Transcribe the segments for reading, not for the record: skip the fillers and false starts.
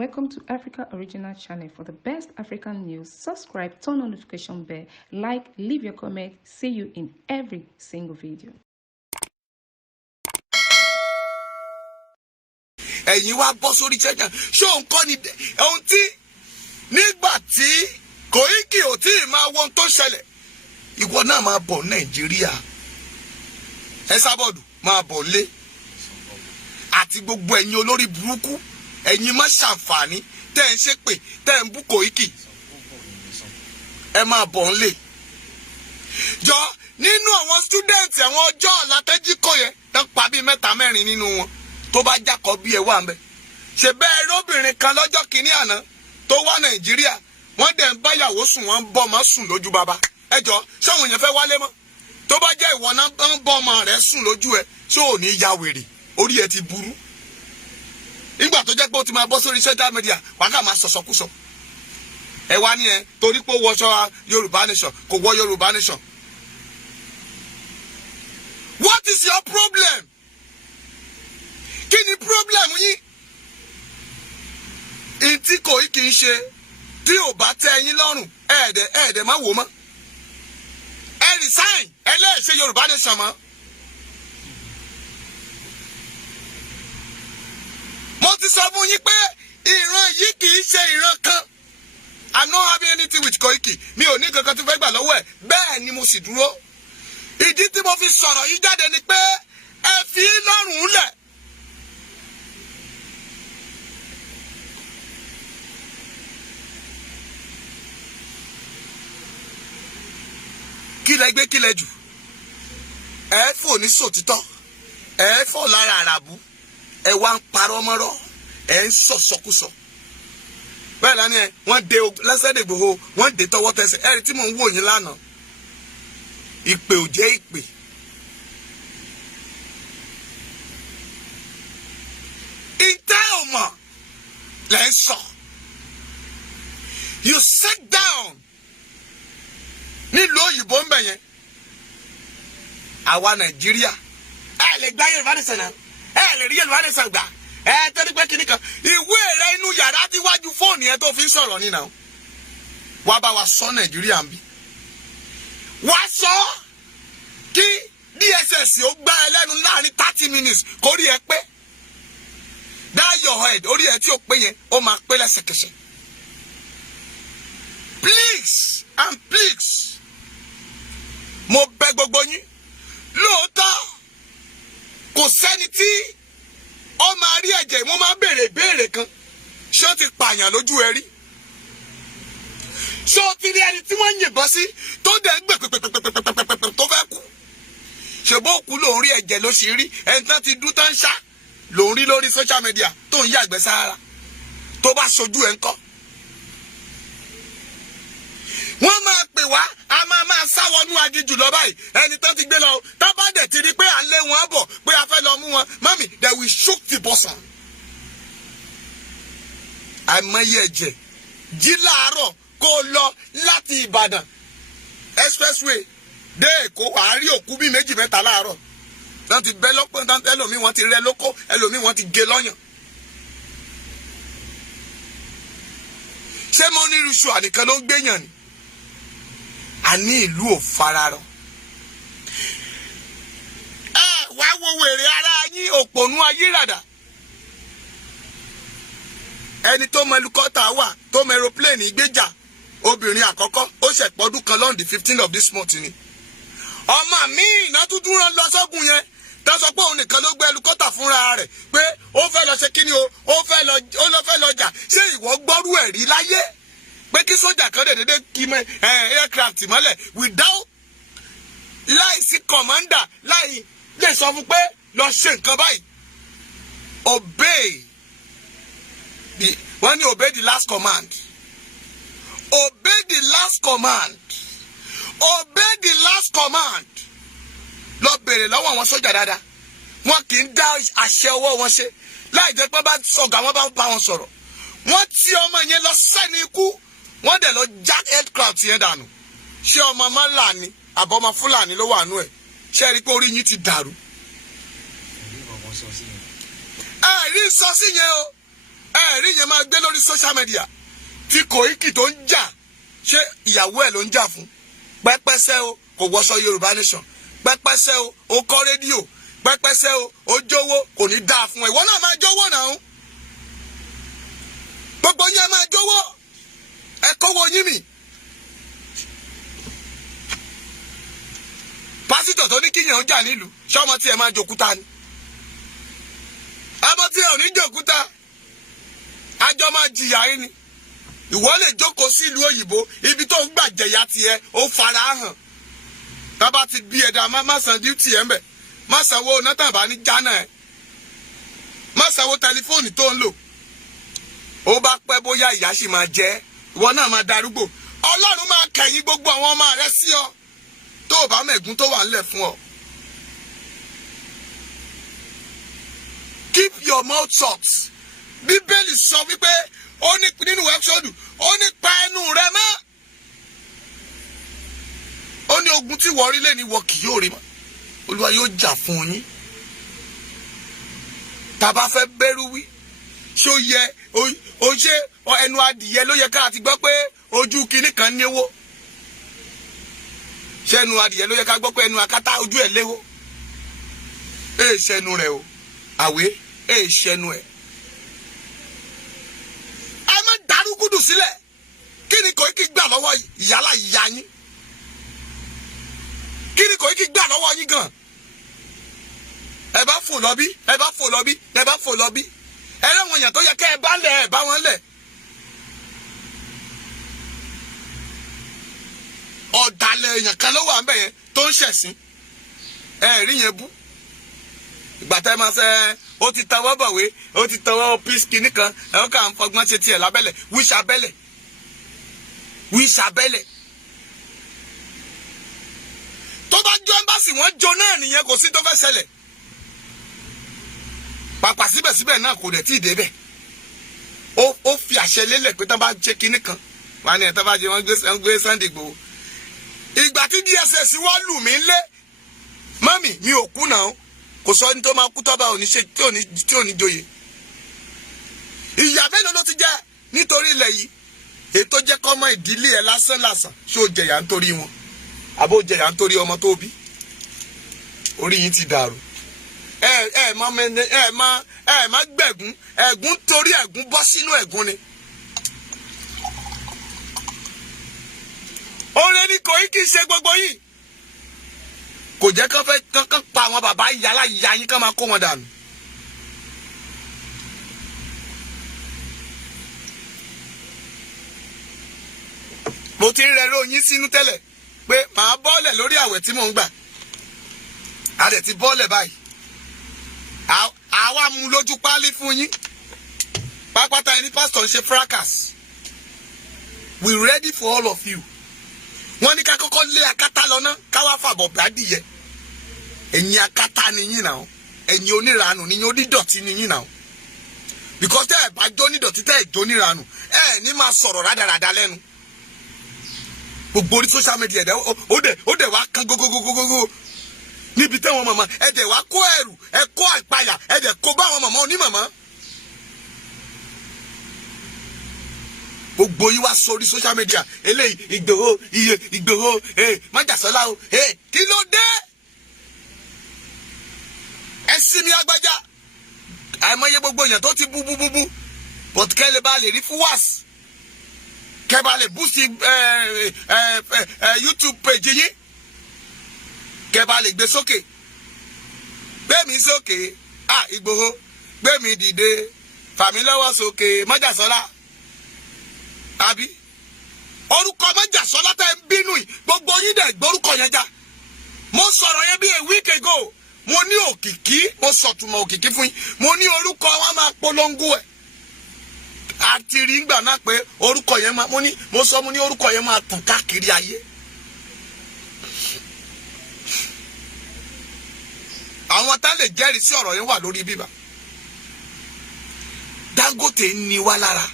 Welcome to Africa Original Channel. For the best African news, subscribe, turn on notification bell, like, leave your comment. See you in every single video. Ẹ̀yin wá bọ́ sórí chẹ́jà ṣé òun kọ́ ni ohun tí nígbà tí Koiki ò tí ì máa wo ohun tó ṣẹlẹ̀ ìwọ náà máa bọ̀ Nàìjíríà ẹ sábọ̀dù máa bọ̀ lé àti gbogbo ẹ̀yin olórí burúkú ẹ̀yin má ṣàǹfààní tẹ́ ẹ̀ ń ṣépè tẹ́ ẹ̀ ń bú Koiki ẹ máa bọ̀ ń lè jọ nínú àwọn student àwọn ọjọ́ ọ̀làtẹ́jíkọ̀ yẹn tán pa bíi 3-4 nínú wọn tó bá jákọ̀ bí ẹ wà ń bẹ ṣe bẹ́ẹ̀ lóbìnrin kan lọ́jọ́ kìíní àná tó wá Nàìjíríà wọ́n dẹ̀ ń báyàwó sùn wọ́n ń bọ́ ọmọ sùn lójú bàbá ẹ jọ ṣáwọn èèyàn fẹ́ wálé mọ́ tó bá jẹ́ ìwọ náà ń bọ́ ọmọ rẹ̀ sùn lójú ẹ ṣé ò ní ya wèrè orí ẹ ti burú nígbà tó jẹ́ pé ó ti máa bọ́ sórí social media wàá kà máa sọ̀sọ̀kúsọ ẹ wá ní ẹ torí pé ó wọṣọ Yorùbá nation kò wọ Yorùbá nation. What is your problem? Kí ni problem yín? Ìtí Koiki ń ṣe tí ò bá tẹ́ yín lọ́rùn ẹ̀ẹ́dẹ̀ má wò mọ́. Ẹ resign ẹlẹ́ẹ̀ṣẹ̀ Yorùbá nation mọ́. Mo ti sọ fún yín pé ìran yìí kì í ṣe ìran kan. I'm not having anything with Koiki. Mi ò ní kankan tó fẹ́ gbà lọ́wọ́ ẹ̀. Bẹ́ẹ̀ ni mo sì dúró. Ìdí tí mo fi sọ̀rọ̀ yìí jáde ni pé ẹ fi lọ́rùn lẹ̀. Kílẹ̀ gbé kílẹ̀ jù ẹ fò ní sòtítọ́ ẹ fò lára àràbù ẹ wá ń parọ́ mọ́rọ́ ẹ ń sọ̀sọ́kúsọ bẹ́ẹ̀ lánàá ẹ wọ́n dé lẹ́sẹ̀dẹ̀ Ìgbòho wọ́n dé tọwọ́ tẹsẹ̀ ẹ rí tí mò ń wò yín lánàá ìpè ò jẹ́ ìpè ìtẹ́ ò mọ̀ lẹ́ ń sọ you sit down nílùú òyìnbó ń bẹ̀ yẹn àwa Nàìjíríà ẹ lè gbá Yorùbá nìsan náà ẹ lè rí Yorùbá nìsan gbà ẹ tẹ́lẹ̀ pé kíní kan ìwé rẹ inú yàrá tí wájú fóònù yẹn tó fi ń sọ̀rọ̀ nínà wá bá wa sọ Nàìjíríà ń bí wá sọ kí DSS ó gbá ẹ lẹ́nu láàrin 30 minutes kó rí ẹ pé that your head orí ẹ tí ó pé yẹn ó máa pé lẹ́sẹ̀kẹsẹ̀ please and please. Mo bẹ̀ gbogbo yín lóòótọ́ kò sẹ́ni tí ó máa rí ẹ̀jẹ̀ mo máa béèrè ìbéèrè kan ṣé ó ti pààyàn lójú ẹ rí ṣé ó ti rí ẹni tí wọ́n ń yìnbọn sí tó dẹ̀ ń gbè pèpèpèpèpèpè tó fẹ́ kú ṣe bó kú lòún rí ẹ̀jẹ̀ ló ṣe rí ẹni tán ti dún tán ṣá lòún rí lórí social media tó ń yàgbẹ́ sára tó bá ṣojú ẹ̀ ń kọ́ wọ́n máa pè wá a máa sáwọnú agijù lọ báyìí ẹni tán ti gbé lọ tá bá dẹ̀ ti rí pé à ń lé wọn bọ̀ pé a fẹ́ lọ mú wọn mami they will shoot the person. àìmọye ẹ̀jẹ̀ jí láàárọ̀ kó lọ láti Ìbàdàn expressway dé Èkó wàá rí òkú bíi 2-3 láàárọ̀ wọ́n ti bẹ́ lọ́pọ̀ ẹlòmíì wọ́n ti rẹ́ lóko ẹlòmíì wọ́n ti gé lọ́yàn. ṣé mo ní irúṣu ànìkan ló ń gbéyàn ni? A ní ìlú ò fararọ. Ẹ wá wo wèrè ara yín òpònú ayíràdà. Ẹni tó mọ ẹlikọ́tà wà tó mọ aeroplane ìgbéjà obìnrin àkọ́kọ́ ó ṣẹ̀pọ̀dún kan lọ́ndì 15 of this month ni. Ọmọ mi iná tuntun rán lọ sọ́gun yẹn tó sọ pé òun nìkan ló gbé ẹlikọ́tà fúnra rẹ̀ pé ó fẹ́ lọ ṣe kíni o ó fẹ́ lọ jà ṣé ìwọ gbọ́rú ẹ̀ rí láyé? Pé kí sójà kan dédé kí aircraft mọ́lẹ̀ without láìsí commander láì lè sọ fún pé lọ ṣe nǹkan báyìí. Obey wọ́n ní obey the last command. Obey the last command. Obey the last command. Lọ bèrè lọ́wọ́ àwọn sójà dáadáa. Wọ́n kì í dá àṣẹ ọwọ́ wọn ṣe láì jẹ́ pé bá sọ̀gá wọn bá ń bá wọn sọ̀rọ̀. Wọ́n ti ọmọ yẹn lọ sẹ́ni ikú. Wọ́n dẹ̀ lọ jack aircraft yẹn dànù. Ṣé ọmọ mọ́là ni àbọ̀mọ Fúlàní ló wà nú ẹ̀? Ṣé ẹ rí pé orí yín ti dàrú? Ẹ rí sọ sí yẹn o. ẹ̀rí yẹn máa gbé lórí social media tí Koiki tó ń jà ṣé ìyàwó ẹ̀ ló ń jà fún pẹ́pẹ́sẹ́ o kò wọṣọ Yorùbá Nation pẹ́pẹ́sẹ́ o ó kọ́ rédíò pẹ́pẹ́sẹ́ o ó jówó kò ní dáa fún ẹ ìwọ náà máa jówó náà gbogbo yẹn máa jówó ẹ kówó yín mi. pásítọ̀ tó ní kíyàn ń jà nílùú ṣọ́mọ tí ẹ máa jòkúta ni ọmọ tí ẹ ò ní jòkúta àjọ máa jìyà yín ni ìwọ lè jókòó sí ìlú òyìnbó ibi tó ń gbàjẹyà tiẹ̀ ó fara hàn tábà ti bí ẹ̀dá má san díútì ẹ̀ ń bẹ̀ má sanwó nátàbá ní jánà ẹ̀ má sanwó tẹlifóònù tó ń lò ó bá pẹ́ bóyá ìyá sì máa jẹ́ ìwọ náà máa darúgbò Ọlọ́run máa kẹ̀yìn gbogbo àwọn ọmọ rẹ sí ọ tó o bá mẹ̀gún tó wà ńlẹ̀ fún ọ. Keep your mouth shut. Bíbélì sọ wípé ó ní nínú Ẹ́kísódù ó ní pa ẹnu rẹ mọ́. Ó ní ogun tí wọ́n rí lé ní wọ́n kì yóò rí mọ́. Olúwa yóò jà fún yín. Tàbá fẹ́ bẹ́rù wí. Ṣó yẹ o ṣe ẹnu adìyẹ ló yẹ ká ti gbọ́ pé ojú kinní kan ní owó. Ṣé ẹnu adìyẹ ló yẹ ká gbọ́ pé ẹnu akátá ojú ẹ̀ léwó. Ṣẹnu rẹ̀ o àwé ṣẹnu ẹ̀. Ẹ má darúgúdù sílẹ̀ kí ni Koiki gbà lọ́wọ́ ìyálà ìyá yín kí ni Koiki gbà lọ́wọ́ yín gan. Ẹ bá fò lọ bí ẹ bá fò lọ bí ẹ bá fò lọ bí ẹ lẹ́wọ̀n èèyàn tó yẹ kẹ́ ẹ bá lẹ̀ ẹ bá wọn lẹ̀. Ọ̀dàlẹ̀ èèyàn kan ló wà ń bẹ̀ yẹn tó ń ṣẹ̀sìn ẹ rí yẹn bú ìgbà tẹ́ máa fẹ́ ó ti tọwọ́ bọ̀wé ó ti tọwọ́ píṣkì nìkan ẹ ó kà ń fọgbọ́n ṣe tiẹ̀ lábẹ́lẹ̀ wíṣàbẹ́lẹ̀ tó bá jó ẹ́mbásì wọ́n jó náà nìyẹn kò sí tó fẹ́ ṣẹlẹ̀ pàpà síbẹ̀síbẹ̀ náà kò dẹ̀ tí ì débẹ̀ ó fi àṣẹ lélẹ̀ pé tán bá ṣe kinní kan wà ní ẹ̀ tán bá ṣe wọ́n gbé Sunday Igboho ìgbà tí DSS wọ́n lù mí lé mọ́mì mi ò kú náà kò sọ ní tó máa kú tọ́ba òní ṣe tí ò ní joyè ìyá mélòó ló ti jẹ nítorí ilẹ̀ yìí ètò jẹ́ kọ́mọ ìdílé ẹ̀ lásán ṣé o jẹ̀yà nítorí wọn àbó jẹ̀yà nítorí ọmọ tó bí orí yìí ti dàrú ẹ má gbẹ̀gún ẹ̀gún torí ẹ̀gún bọ́ sínú ẹ̀gún ni. oore ni Koiki ṣe gbogbo yìí kò jẹ́ kán fẹ́ kán pa àwọn bàbá yàrá ìyá yín kán máa kó wọn dànù. mo ti ń rẹ ròyìn sínú tẹ́lẹ̀ pé màá bọ́ọ̀lẹ̀ lórí àwẹ̀ tí mò ń gbà a dẹ̀ ti bọ́ọ̀lẹ̀ báyìí àwa mú lójú páálí fún yín pápátá ẹni pásítọ̀ ń ṣe fracas we ready for all of you. Wọ́n ní ká kọ́kọ́ lé akátá lọ ná káwá fàbọ̀ bàdìyẹ ẹ̀yin akátá ni yín náà ẹ̀yin oníranù ni yín onídọ̀tí ni yín náà because tẹ́ ẹ̀ bá jó nídọ̀tí tẹ́ ẹ̀ jó níranù ẹ̀ ní máa sọ̀rọ̀ rádaràda lẹ́nu gbogbo orí social media ẹ̀dẹ̀ ó dẹ̀ wá kán gógógógógógó níbi tẹ́wọn màmá ẹ̀ dẹ̀ wá kó ẹrù ẹ̀ kó àpáyà ẹ̀ dẹ̀ kó bá àwọn màmá onímàmá gbogbo yín wá sórí social media eléyìí Ìgbòho májàsọ́lá o kí ló dé ẹ sinmi agbájá àìmọye gbogbo èèyàn tó ti bú but kẹ́lẹ́ bá lè rí fúwàs kẹ́ bá lè bú sí YouTube page yín kẹ́ bá lè gbé sókè gbé mi sókè Ìgbòho gbé mi dìde fàmí lọ́wọ́ sókè májàsọ́lá àbí orúkọ májàsọ́lá tẹ́ ń bínú yìí gbogbo yín dẹ̀ gbórúkọ yẹn já mo sọ̀rọ̀ yẹn bí a week ago mo ní òkìkí mo sọ̀tùmọ̀ òkìkí fún yín mo ní orúkọ wọn máa polongo ẹ̀ àti rí ngbà náà pé orúkọ yẹn máa mo ní orúkọ yẹn máa tàn káàkiri ayé àwọn tá lè jẹ́rìí sí ọ̀rọ̀ yẹn wà lórí bíbá Dangote ń ni wá lára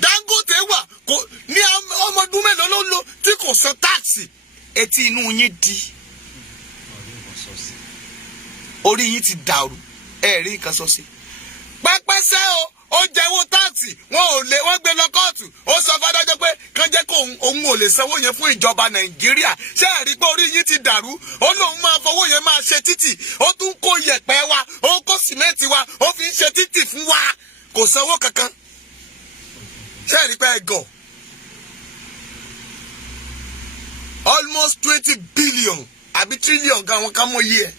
Dangote wà kò ní ọmọdún mélòó ló lò tí kò san táàsì etí inú yín di orí yín ti dàrú ẹ rí nǹkan sọ sí pẹ́pẹ́sẹ́ o ó jẹ́wọ́ táàsì wọ́n gbé lọ kóòtù ó sọ fádájọ́ pé kán jẹ́ kó òun ò lè sanwó yẹn fún ìjọba Nàìjíríà ṣé ẹ rí pé orí yín ti dàrú ó lóun máa fowó yẹn máa ṣe títì ó tún kó yẹ̀pẹ̀ wa ó kó sìmẹ́ǹtì wa ó fi ń ṣe títì fún wa kò sanwó kankan ṣé ẹ rí pé ẹ gọ̀ almost 20 billion àbí trillion gan àwọn kan mọ iye ẹ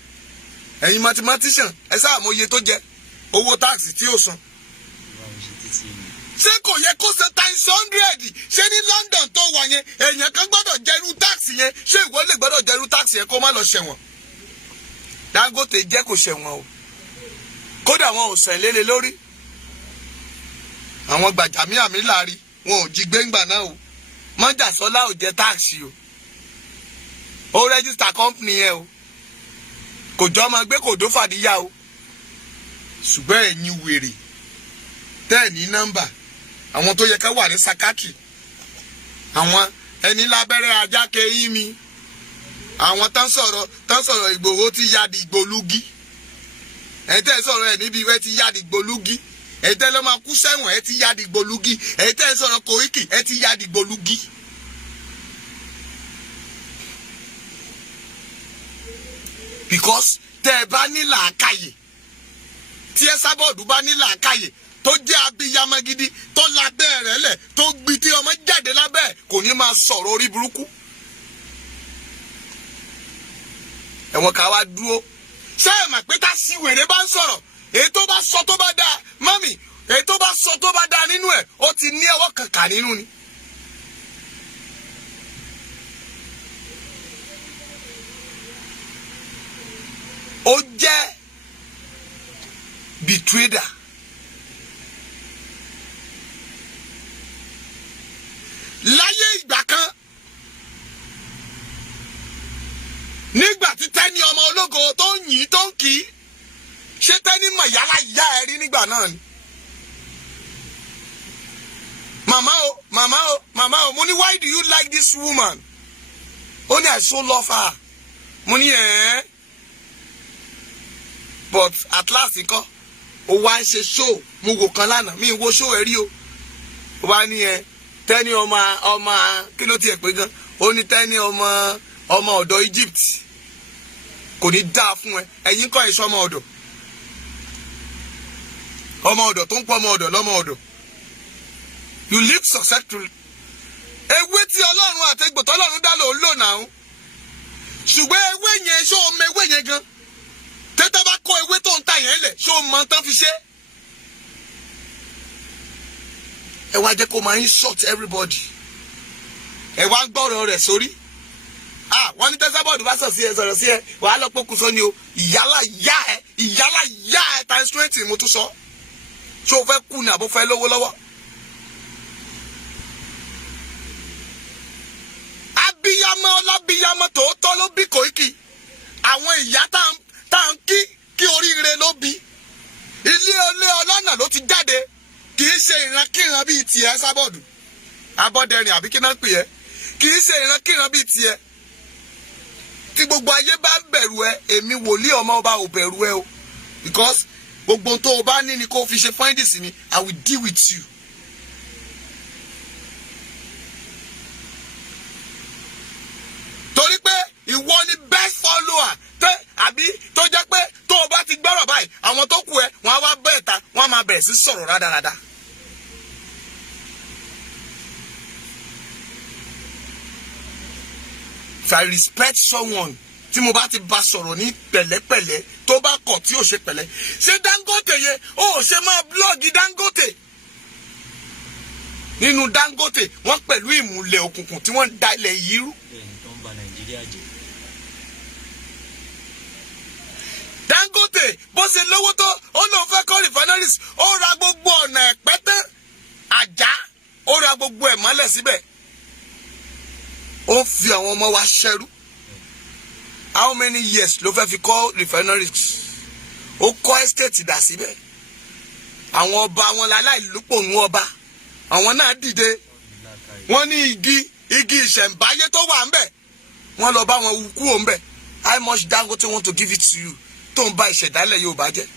ẹ̀yin mathematician ẹ sáà mọ iye tó jẹ owó táàsì tí ó san. ṣé kò yẹ kó ṣe times 100 ṣé ní London tó wà yẹn èèyàn kan gbọ́dọ̀ jẹrú táàsì yẹn ṣé ìwọ lè gbọ́dọ̀ jẹrú táàsì yẹn kó má lọ ṣẹ̀wọ̀n. Dangote jẹ́ kó ṣẹ̀wọ̀n o kódà wọn ò sẹ̀ lélẹ̀ lórí àwọn Gbàjàmíàmí láàrí wọn ò jí gbẹ́ngbà náà o Mọ́jàsọ́lá ò jẹ táàsì o ó rẹ́gísítà company yẹn o kò jọ ọmọ gbé kò dó fàdíyà o ṣùgbọ́n ẹ̀yin wèrè tẹ́ẹ̀ ní nọ́mbà àwọn tó yẹ ká wà ní sakatri àwọn ẹni lábẹ́rẹ́ ajáke yín mi àwọn tán sọ̀rọ̀ Ìgbòho ti yá di Ìgbòlugi ẹ̀ tẹ́ sọ̀rọ̀ ẹ̀ níbi ẹ ti yá di Ìgbòlugi ẹ̀ tẹ́ lọ́ máa kú sẹ́wọ̀n ẹ ti yá di Ìgbòlugi ẹ̀ tẹ́ sọ̀rọ̀ Koiki ẹ ti yá di Ìgbòlugi. Because tẹ́ ẹ bá ní làákàyè tí ẹ sábọ̀dù bá ní làákàyè tó jẹ́ abiyamọ gidi tó lábẹ́ rẹ̀ lẹ̀ tó gbi tí ọmọ jáde lábẹ́ kò ní máa sọ̀rọ̀ orí burúkú. ẹ̀wọ̀n ká wá dúró ṣé ẹ mọ̀ pé tá sí wèrè bá ń sọ̀rọ̀ èyí tó bá sọ tó bá dáa mọ́mì èyí tó bá sọ tó bá dáa nínú ẹ̀ ó ti ní ọwọ́ kàkà nínú ni. ó jẹ́ betrayer láyé ìgbà kan nígbà tí Tẹ́ni ọmọ ológo tó ń yìn tó ń kì í ṣé Tẹ́ni mọ̀ yálà ìyá ẹ rí nígbà náà ni. màmá o mo ní why do you like this woman ó ní I so love her mo ní but at last nǹkan ó wá ń ṣe show mo wò kan lánàá mi wo show ẹ rí o ó wá ní Tẹ́ni ọmọ kí ló tiẹ̀ pé gan ó ní Tẹ́ni ọmọ ọ̀dọ̀ Egypt kò ní dáa fún ẹ ẹ̀yin kọ́ ẹ̀ṣọ́ ọmọ ọ̀dọ̀ tó ń pọ̀ ọmọ ọ̀dọ̀ lọ́mọ ọ̀dọ̀ you live successfully ewé tí Ọlọ́run àtẹgbò tọ́lọ́run dá lòun lò náà ṣùgbọ́n ewé yẹn ṣó o mọ ewé yẹn gan tẹ́tẹ́ bá kó ewé tó ń ta yẹn lẹ̀ ṣó o mọ tán fi ṣe. ẹ wá jẹ́ kó máa insult everybody ẹ wá gbọ́rọ̀ rẹ̀ sórí wọ́n ní tẹ́sàbọ̀dù bá sọ̀ sí ẹ sọ̀rọ̀ sí ẹ wàá lọ pokùnso ni o ìyálà yá ẹ times 20 mo tún sọ ṣé o fẹ́ kú ni àbó fẹ́ lówó lọ́wọ́. abiyamọ ọlábiyamọ tòótọ́ ló bí Koiki àwọn ìyá tá à ń kí oríire ló bí ilé ọlọ́nà ló ti jáde kì í ṣe ìrankíran bíi tiẹ̀ sábọ̀dù abọ́dẹrìn àbí kí náà pè é kì í ṣe ìrankíran bíi tiẹ̀ tí gbogbo ayé bá ń bẹ̀rù ẹ èmi wòlíì ọmọ ọba ò bẹ̀rù ẹ o because gbogbo tó o bá ní ni kó o fi ṣe findings ni I will deal with you. torí pé ìwọ ni best follower àbí tó jẹ́ pé tó o bá ti gbọ́rọ̀ báyìí àwọn tó kù ẹ wọ́n á wá bẹ́ẹ̀ ta wọ́n á máa bẹ̀rẹ̀ sí sọ̀rọ̀ rádaràda. If I respect someone tí mo bá ti bá sọ̀rọ̀ ní pẹ̀lẹ́pẹ̀lẹ́ tó bá kọ̀ tí ò ṣe pẹ̀lẹ́ ṣé Dangote yẹ ó ṣe máa blọ́ọ̀gì Dangote nínú Dangote wọ́n pẹ̀lú ìmùlẹ̀ òkùnkùn tí wọ́n ń da ilẹ̀ yìí rú. Dangote bó ṣe lówó tó ó lóun fẹ́ kọ́ refineries ó ra gbogbo ọ̀nà ẹ̀pẹ́tẹ́ àjá ó ra gbogbo ẹ̀ mọ́lẹ̀ síbẹ̀ ó fi àwọn ọmọ wa ṣẹ́rú. How many years ló fẹ́ fi kọ́ refineries ó kọ́ estate dà síbẹ̀ àwọn ọba wọn láláìlúpọ̀ nù ọba àwọn náà dìde wọ́n ní igi ìṣẹ̀ǹbáyé tó wà ń bẹ̀ wọ́n lọ bá wọn kú òun bẹ̀. How much Dangote want to give it to you tó ń bá ìṣẹ̀dálẹ̀ Yorùbá jẹ́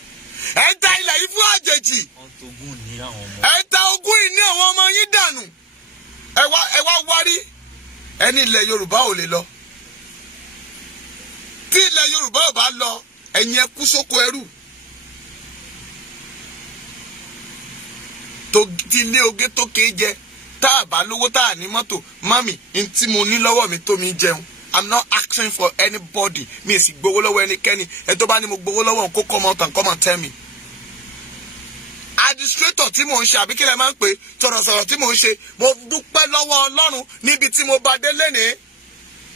ẹ ń ta ilẹ̀ yìí fún àjèjì, ẹ ń ta ogún ìní àwọn ọmọ yín dànù. Ẹ wá wárí ẹni ilẹ̀ Yorùbá ò lè lọ. Tí ilẹ̀ Yorùbá ò bá lọ, ẹ̀yin ẹ kú sóko ẹrú. Tí ilé oge tó ké jẹ, tá a bá lówó tá a ní mọ́tò, mami n tí mo ní lọ́wọ́ mi tó mi jẹun. I'm not asking for anybody. Mi sì gbowó lọ́wọ́ ẹnikẹ́ni. Ẹ tó bá ní mo gbowó lọ́wọ́ kó come out and come and tell me. Administrator tí mò ń ṣe àbí kí lẹ máa ń pè sọ̀rọ̀sọ̀rọ̀ tí mò ń ṣe, mo dúpẹ́ lọ́wọ́ Ọlọ́run níbi tí mo bá dé lénìí.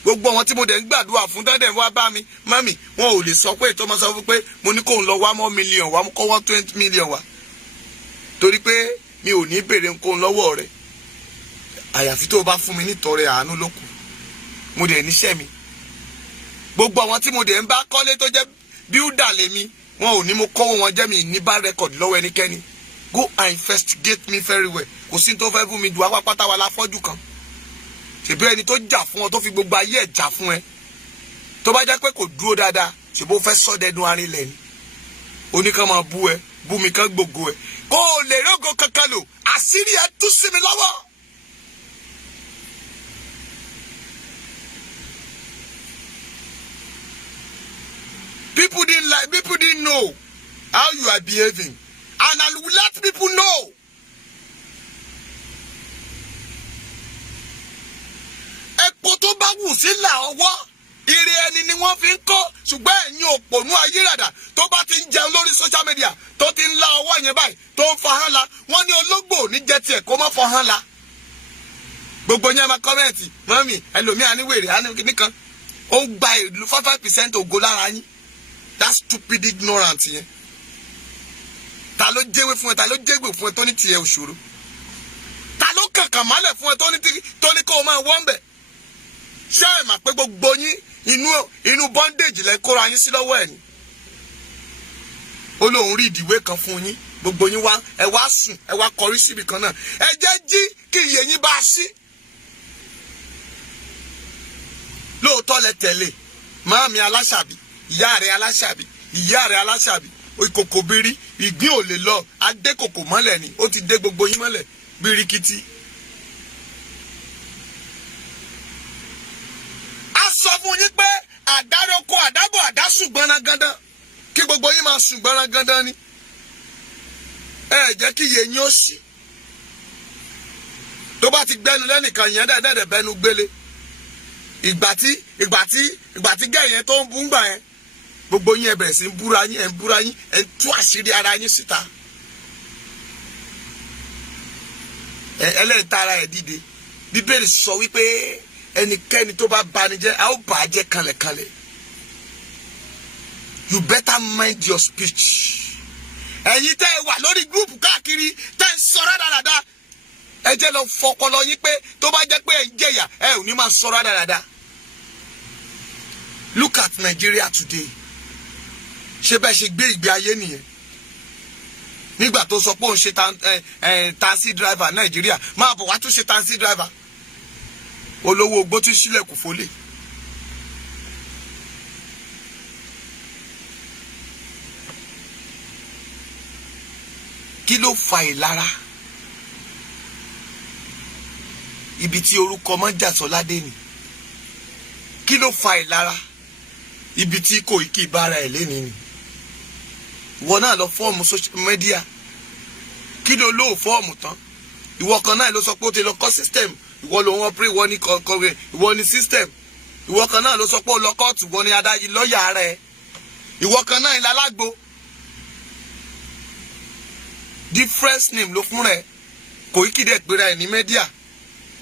Gbogbo àwọn tí mo dẹ̀ ń gbàdúrà fún dẹ́dẹ̀ wá bá mi, mami wọn ò lè sọ pé tó máa sọ fún pé mo ní kó ń lọ wá mọ́ mílíọ̀n wá kó wọ́n 20 million wá. Torí pé mi ò ní béèrè nǹkan lọ́wọ́ rẹ̀. Àyàfi tó bá fún mi nítorí àánú ló kù. Mo dẹ̀ níṣẹ́ mi. Gbogbo àwọn tí mo dẹ̀ ń bá kọ́lé tó jẹ́ builder lèmi, wọn ò ní mo kọ́wọ́ wọn jẹ́ mi ní bá record lọ́wọ́ ẹnikẹ́ni. Go and investigate me very well. Kò sí tó fẹ́ fún mi, dùn wá pátá wa láfọ́jú kan. Ṣèbí ẹni tó jà fún ọ tó fi gbogbo ayé ẹ̀ jà fún ẹ. Tó bá jẹ́ pé kò dúró dáadáa, ṣèbó fẹ́ sọ́dẹ̀ẹ́dún arinlẹ̀ ni. Oníkan máa bú ẹ, bú mi kan gbogbo ẹ. Kó o lè rógo kankan lò, àṣírí ẹ tú sí mi lọ́wọ́. People didn't know how you are behaving. And I will let people know. Epo tó bá wù sílẹ̀ ọwọ́, ire ẹni ni wọ́n fi ń kọ́, ṣùgbọ́n ẹ̀yin òpònú ayérada tó bá ti ń jẹun lórí social media, tó ti ń la ọwọ́ yẹn báyìí, tó ń fa hàn la, wọ́n ní ológbò ní jẹ tiẹ̀ kó má fa hàn la. Gbogbo yẹn máa kọ́mẹ̀ntì, mọ́mì, ẹlòmíà ní wèrè, nìkan. Ó ń gba ìlú 5% ògo lára yín. That stupid ignorant yẹn. Ta ló jẹ́wé fún ẹ, ta ló jẹ́gbè fún ẹ tó ní tiẹ̀ òṣòro. Ta ló kàkàn málẹ̀ fún ẹ tó ní kó o máa wọ́n bẹ̀. Ṣé ẹ mà pé gbogbo yín inú bondage lẹ kóra yín sí lọ́wọ́ ẹ̀ ni. Ó lóun rí ìdìwé kan fún yín, gbogbo yín wá ẹ wá sùn, ẹ wá kọrí síbi kan náà. Ẹ jẹ́ jí kí iye yín bá sí. Lóòótọ́ lẹ tẹ̀lé Máàmí Aláṣàbí, ìyá rẹ̀ Aláṣàbí, ìkòkò bírí, ìgbín ò lè lọ, adé kòkò mọ́lẹ̀ ni, ó ti dé gbogbo yín mọ́lẹ̀ bíríkítí. A sọ fún yín pé àdároko àdábọ̀ àdásùn gbọ́nrangandan, kí gbogbo yín máa sùn gbọ́nrangandan ni. Ẹ jẹ́ kí iye yín ó sí. Tó bá ti gbẹ́nu lẹ́nìkan yẹn dẹ́dẹ́ bẹ́nu gbélé. Ìgbà tí gẹ̀yẹn tó ń bú ń gbà yẹn, gbogbo yín ẹ bẹ̀rẹ̀ sí ń búra yín, ẹ ń tú àṣírí ara yín síta. Ẹlẹ́rìí tara ẹ̀ dìde. Bíbélì sọ wípé ẹnikẹ́ni tó bá bani jẹ́, a ó bà á jẹ́ kanlẹ̀kanlẹ̀. You better mind your speech. Ẹ̀yin tẹ́ ẹ wà lórí gúrùpù káàkiri tẹ́ ń sọ rádaràda. Ẹ jẹ́ lọ fọpọlọ yín pé tó bá jẹ́ pé ẹ ń jẹ̀yà, ẹ ò ní máa sọ rádaràda. Look at Nigeria today. Ṣé bẹ́ẹ̀ ṣe gbé ìgbé ayé nìyẹn? Nígbà tó sọ pé òun ṣe taxi driver Nàìjíríà, máa bọ̀ wá tún ṣe taxi driver. Olówó ogbó tún sílẹ̀kùn fólè. Kí ló fa ìlara? Ibi tí orúkọ Mọ́jàsọ́ládé ni. Kí ló fa ìlara? Ibi tí Koiki bára ẹ̀ lénìí ni. Ìwọ náà lọ fọ́ọ̀mù social media. Kí ló lóò fọ́ọ̀mù tán? Ìwọ kan náà ló sọ pé ó ti lọ kọ́ system. Ìwọ ló wọ́n pé ìwọ ni system. Ìwọ kan náà ló sọ pé ó lọ kóòtù, ìwọ ni adájí lọ́ọ̀yà rẹ̀. Ìwọ kan náà ìlà alágbo. Different name ló fún rẹ̀. Koiki dẹ̀ pera ẹ̀ ní media.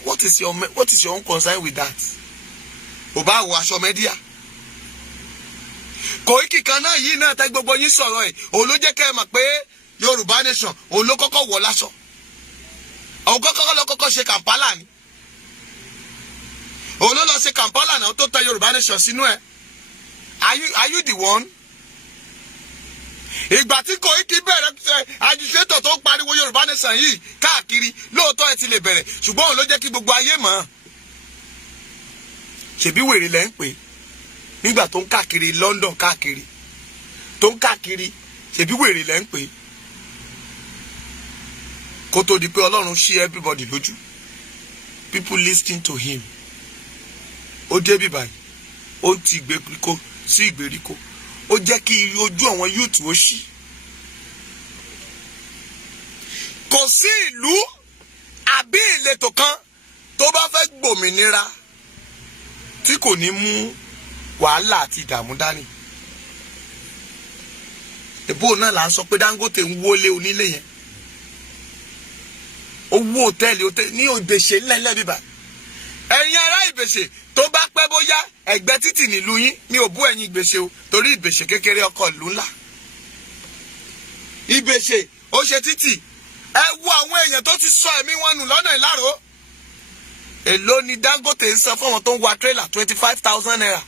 What is your own concern with that? Ò bá wọ aṣọ media. Koiki kan náà yìí náà tẹ́ gbogbo yín sọ̀rọ̀ ẹ̀. Òun ló jẹ́ kẹ́ ẹ mọ̀ pé Yorùbá nation òun ló kọ́kọ́ wọ̀ láṣọ. Òun kọ́kọ́ ṣe Kampala ni. Òun ló lọ ṣe Kampala náà tó tẹ Yorùbá nation sínú ẹ̀. Are you the one? Ìgbà tí Koiki bẹ̀rẹ̀ agitator tó ń pariwo Yorùbá nation yìí káàkiri, lóòótọ́ ẹ ti lè bẹ̀rẹ̀, ṣùgbọ́n òun ló jẹ́ kí gbogbo ayé mọ̀. Ṣèbí wèrè lẹ́ ń pè nígbà tó ń káàkiri London káàkiri, tó ń káàkiri ṣebí wèrè lẹ́ ń pè kó tó di pé Ọlọ́run ṣí everybody lójú. People listening to him. Ó débi báyìí ó ti ìgbèríko sí ìgbèríko ó jẹ́ kí ojú àwọn youth ó ṣí. Kò sí ìlú àbí ìletò kan tó bá fẹ́ gbòmìnira tí kò ní mú wàhálà àti ìdààmú dání. Èbó náà là ń sọ pé Dangote ń wọlé onílé yẹn. Owó hòtẹ́ẹ̀lì ní Ìbèṣe ńlẹ̀ bíbá. Ẹ̀yin ará Ìbèṣe tó bá pẹ́ bóyá ẹ̀gbẹ́ títì nílùú yín ní òbú ẹ̀yin Ìbèṣe o torí Ìbèṣe kékeré ọkọ̀ ìlú ńlá. Ìbèṣe ó ṣe títì ẹ wo àwọn èèyàn tó ti sọ ẹ̀mí wọn nù lọ́nà Ìláró. Èló ni Dangote ń san fún wọn tó ń wa tírélà 25,000 naira.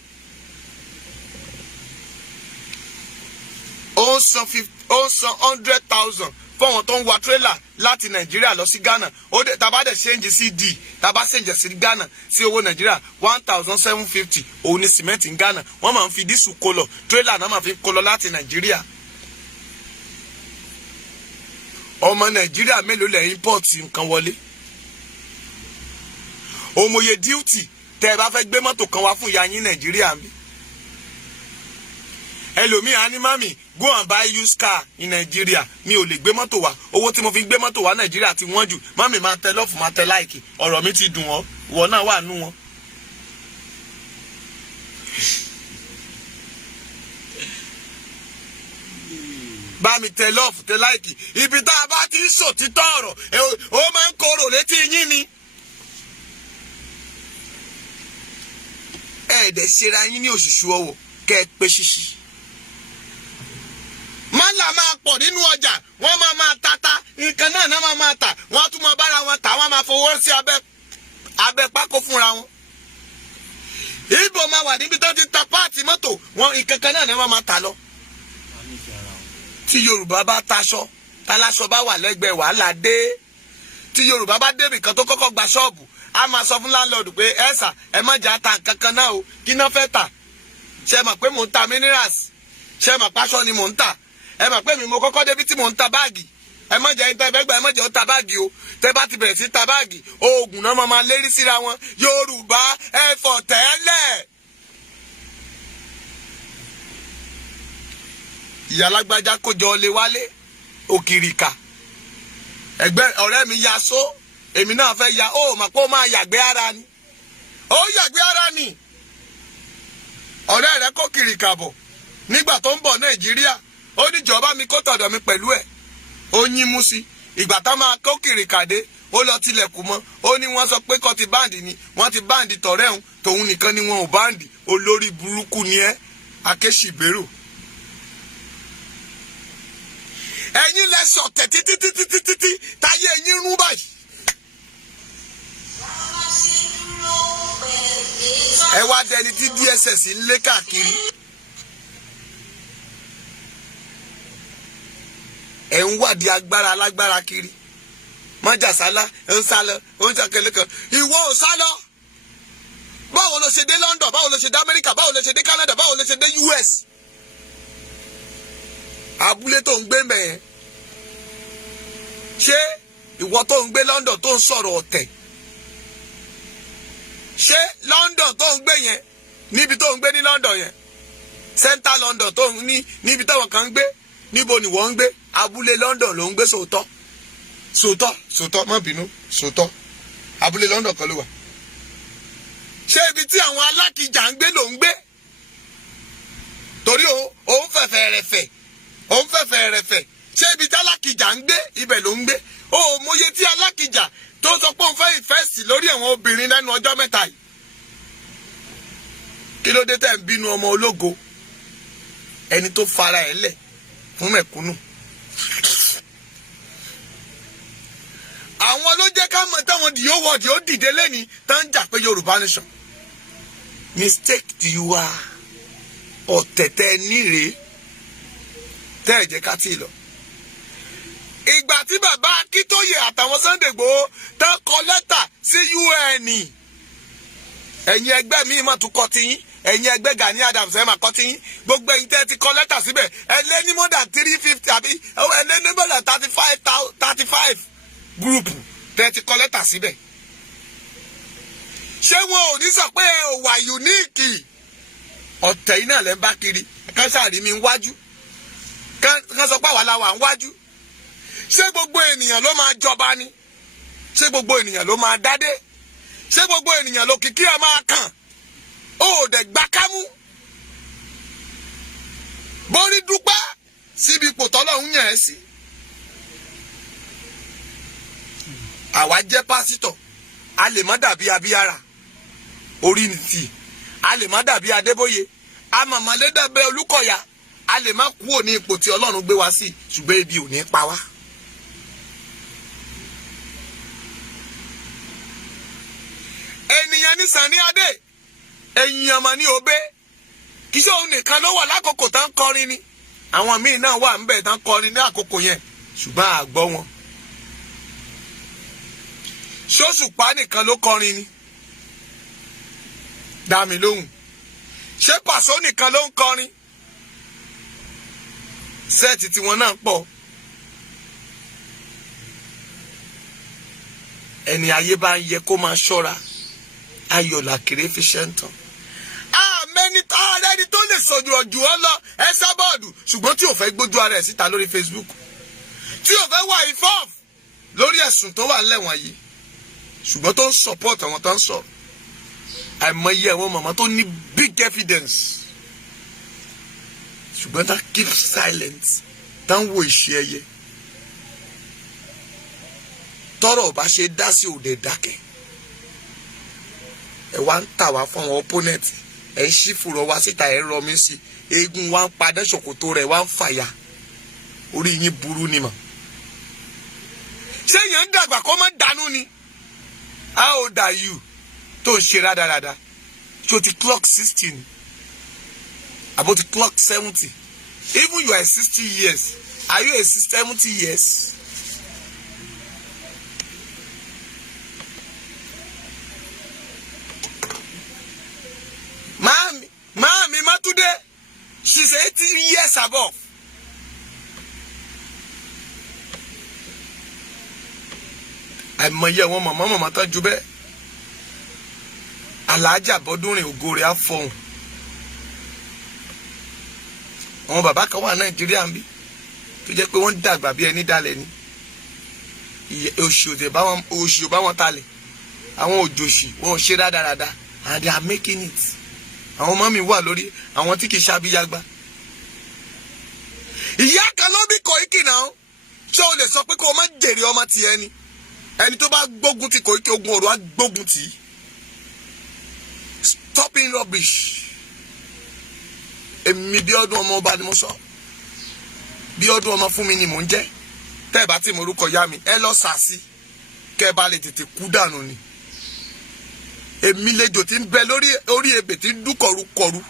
Ó ń san 100,000 fún wọn tó ń wa tírélà láti Nàìjíríà lọ sí Ghana. Ó dé tàbá dẹ̀ ṣéǹjì sí D tàbá ṣéǹjì sí Ghana sí owó Nàìjíríà 1,750 òun ni sìmẹ́ǹtì ní Ghana. Wọ́n máa ń fi dísù kó lọ tírélà náà máa fi kó lọ láti Nàìjíríà. Ọmọ Nàìjíríà mélòó lẹ̀ import nǹkan wọlé. Òmòye duty tẹ́ ẹ bá fẹ́ gbé mọ́tò kan wá fún ìyá yín Nàìjíríà mi. Ẹlòmíà ní mami go and buy used car in Nigeria. Mi ò lè gbé mọ́tò wá. Owó tí mo fi gbé mọ́tò wá Nàìjíríà ti wọ́n jù. Mami máa tẹ lọ́ọ̀fù máa tẹ láìkì. Ọ̀rọ̀ mi ti dùn ọ́. Ìwọ náà wà nú wọn. Bá mi tẹ lọ́ọ̀fù tẹ láìkì. Ibi tá a bá ti ń sòtítọ́ ọ̀rọ̀ ó máa ń korò létí yín ni. Ẹ̀ẹ́dẹ̀ ṣera yín ní òṣùṣù ọwọ́ kẹ́ ẹ pé ṣíṣí. Mọ́là máa pọ̀ nínú ọjà wọ́n máa tata nǹkan náà máa tà wọ́n á tún máa bára wọn tà wọ́n máa fowó sí abẹ́ pákó fúnra wọn. Ìbò máa wà níbi tó ti ta páàtì mọ́tò wọn nǹkan kan náà ni wọ́n máa tà lọ. Tí Yorùbá bá taṣọ taláṣọ bá wà lẹ́gbẹ̀ẹ́ wàhálà dé. Tí Yorùbá bá débì kan tó kọ́kọ́ gba ṣọ́ọ̀bù a máa sọ fún láńlọ́ọ̀dù pé ẹ̀sà ẹ má jà ta nǹkan kan náà o kí náà fẹ́ tà. Ṣé mọ̀ pé mò ń ta minerals? Ṣé mọ̀ páṣọ ni mò ń tà? Ẹ mọ̀ pé mi mo kọ́kọ́ débi tí mò ń ta báàgì. Ẹ má jẹ́ ìta ẹgbẹ́gbẹ́ ẹ má jẹ́ ó ta báàgì o. Tẹ́ bá ti bẹ̀rẹ̀ sí ta báàgì oògùn náà máa lérí síra wọn. Yorùbá ẹ fọ̀ tẹ́lẹ̀. Ìyá alágbájá kójọ lé wálé òkìrìkà. Ẹgbẹ́ ọ̀rẹ́ mi ya só èmi náà fẹ́ ya ó mà pé ó máa yàgbé ara ni. Ó yàgbé ara ni. Ọ̀rẹ́ rẹ̀ kó kìrìkà bọ̀ nígbà tó ń bọ̀ Nàìjíríà. Ó ní ìjọba mi kó tọ̀dọ̀ mi pẹ̀lú ẹ̀. Ó yín mú sí. Ìgbà tá máa kó kìrìkàdé ó lọ tilẹ̀kùn mọ́. Ó ní wọ́n sọ pé kọ́ ti báǹdì ni wọ́n ti báǹdì tọ̀rẹ́ òun tòun nìkan ni wọn ò báǹdì. Olórí burúkú ni ẹ́ akéṣìbérò. Ẹ̀yin lẹ sọ̀tẹ̀ títí táyé ẹ̀yin rún báyìí. Ẹ wá dẹni tí DSS ń lé káàkiri. Ẹ ń wádìí agbára alágbára kiri. Májàsálá ń sálọ ó ń ṣàkẹlẹ kan. Ìwọ ò sálọ. Báwo ló ṣe dé London? Báwo ló ṣe dé America? Báwo ló ṣe dé Canada? Báwo ló ṣe dé US? Abúlé tó ń gbé mẹ́ẹ̀. Ṣé ìwọ tó ń gbé London tó ń sọ̀rọ̀ ọ̀tẹ̀? Ṣé London tó ń gbé yẹn níbi tó ń gbé ní London yẹn Central London tó ń níbi táwọn kan ń gbé níbo ni wọ́n ń gbé? Abúlé London ló ń gbé sòótọ́ má bínú sòótọ́ abúlé London kan ló wà. Ṣé ibi tí àwọn alákìjà ń gbé ló ń gbé? Torí òun fẹ̀fẹ̀ rẹ̀fẹ̀ ṣé ibi tí alákìjà ń gbé ibẹ̀ ló ń gbé? Ó mọye tí alákìjà tó sọ pé òun fẹ́ ìfẹ́sì lórí àwọn obìnrin lẹ́nu ọjọ́ mẹ́ta yìí. Kí ló dé tẹ̀ ń bínú ọmọ ológo ẹni tó fara ẹ̀ lẹ̀ fún mẹ̀kúnnù? Àwọn ló jẹ́ ká mọ̀ táwọn dìówọ́dì ó dìde lẹ́ni tó ń jà pé Yorùbá nation. Mistake tí wá ọ̀tẹ̀tẹ̀ níre tẹ́ ẹ̀ jẹ́ ká tí ì lọ. Ìgbà tí bàbá Akíntóyè àtàwọn Sunday Igboho tán kọ lẹ́tà sí UN ẹ̀yin ẹgbẹ́ mi mà tún kọ́ tiyín, ẹ̀yin ẹgbẹ́ Gani Adams ẹ máa kọ́ tiyín, gbogbo ẹ̀yin tẹ́ ti kọ lẹ́tà síbẹ̀ ẹ lé ní more than 350 àbí ẹ lé ní more than 35 gúrùpù tẹ́ ti kọ lẹ́tà síbẹ̀. ṣé wọn ò ní sọ pé ò wà unique? ọ̀tẹ̀ yìí náà lẹ́ ń bá kiri, kán sàrí mi wájú, kán sọ pé àwa la wà ń wájú. ṣé gbogbo ènìyàn ló máa jọba ni? ṣé gbogbo ènìyàn ló máa dádé? ṣé gbogbo ènìyàn ló kìkì ẹ máa kàn? ó dẹ̀ gbá kámú. borí dúpẹ́ síbi ipò tọ́lọ́hún yàn ẹ́ sí. àwa jẹ́ pásítọ̀, a lè má dàbí Abíára orí ni tì, a lè má dàbí Adébóyè, a màmá lé dàbí Olúkọ̀yà, a lè má kúrò ní ipò tí Ọlọ́run gbé wá sí, ṣùgbọ́n ebi ò ní pa wá. ènìyàn ní Sàní Adé, èèyàn mà ní Òbé, kì í ṣe òun nìkan ló wà lákòókò tán kọrin ni, àwọn míì náà wà ńbẹ̀ tán kọrin ní àkókò yẹn, ṣùgbọ́n a gbọ́ wọn. ṣóṣùpá nìkan ló kọrin ni? dá mi lóhùn. ṣé Pàṣọ nìkan ló ń kọrin? sẹ́ẹ̀tì tiwọn náà pọ̀. ẹni ayé bá ń yẹ kó máa ṣọ́ra, ayọ̀ làkèrè fi ṣe ń tàn. àmẹ́ni tá a rẹ́ni tó lè sọ̀rọ̀ jù ọ́ lọ ẹ sábọ́ọ̀dù, ṣùgbọ́n tí ò fẹ́ gbójú ara ẹ̀ síta lórí Facebook, tí ò fẹ́ wà involve lórí ẹ̀sùn tó wà lẹ́wọ̀n yìí, ṣùgbọ́n tó ń support àwọn tó ń sọ̀rọ̀. àìmọye àwọn màmá tó ní big evidence, ṣùgbọ́n tá keep silent, tá ń wo ìṣe ẹyẹ. tọ́rọ̀ bá ṣe dá sí òde dákẹ́. ẹ wá ń tà wá fún àwọn opponent, ẹ ń ṣí fùrọ̀ wá síta, ẹ ń rọ mí sí, eégún wa ń padà, ṣòkòtò rẹ̀ wá ń fàyà. orí yín burú ni mà. ṣé èèyàn ń dàgbà kó má dànù ni? How old are you tó ń ṣe rádaràda? ṣé o ti clock 16 àbó ti clock 70? even you are 60 years, are you a 70 years? Máàmí Mátúndé, she's 80 years above. àìmọye àwọn màmá tán ju bẹ́ẹ̀. Aláàjà Bọ́dúnrin ògo rẹ̀ á fọhùn. àwọn bàbá kan wà Nàìjíríà ń bí tó jẹ́ pé wọ́n dàgbà bí ẹni dalẹ̀ ni. òṣì ò bá wọn talẹ̀. àwọn òjòṣì wọn ò ṣe rádaràda, and they are making it. àwọn ọmọ mi wà lórí àwọn tí kì í ṣàbíyágbá. ìyá kan ló bí Koiki náà, ṣé o lè sọ pé kó o má jèrè ọmọ tiẹ̀ ni? ẹni tó bá gbógun ti Koiki, ogun ọ̀rọ̀ á gbógun tì í. Stopping rubbish. èmi Bíọ́dún ọmọ ọba ni mo sọ. Bíọ́dún ọmọ fún mi ni mò ń jẹ́. tẹ́ ẹ bá tí mo orúkọ yá mi, ẹ lọ sàásì kẹ́ ẹ bá lè tètè kú dànù ni. èmi lejò tí ń bẹ orí ebè tí ń dún kọrukọru.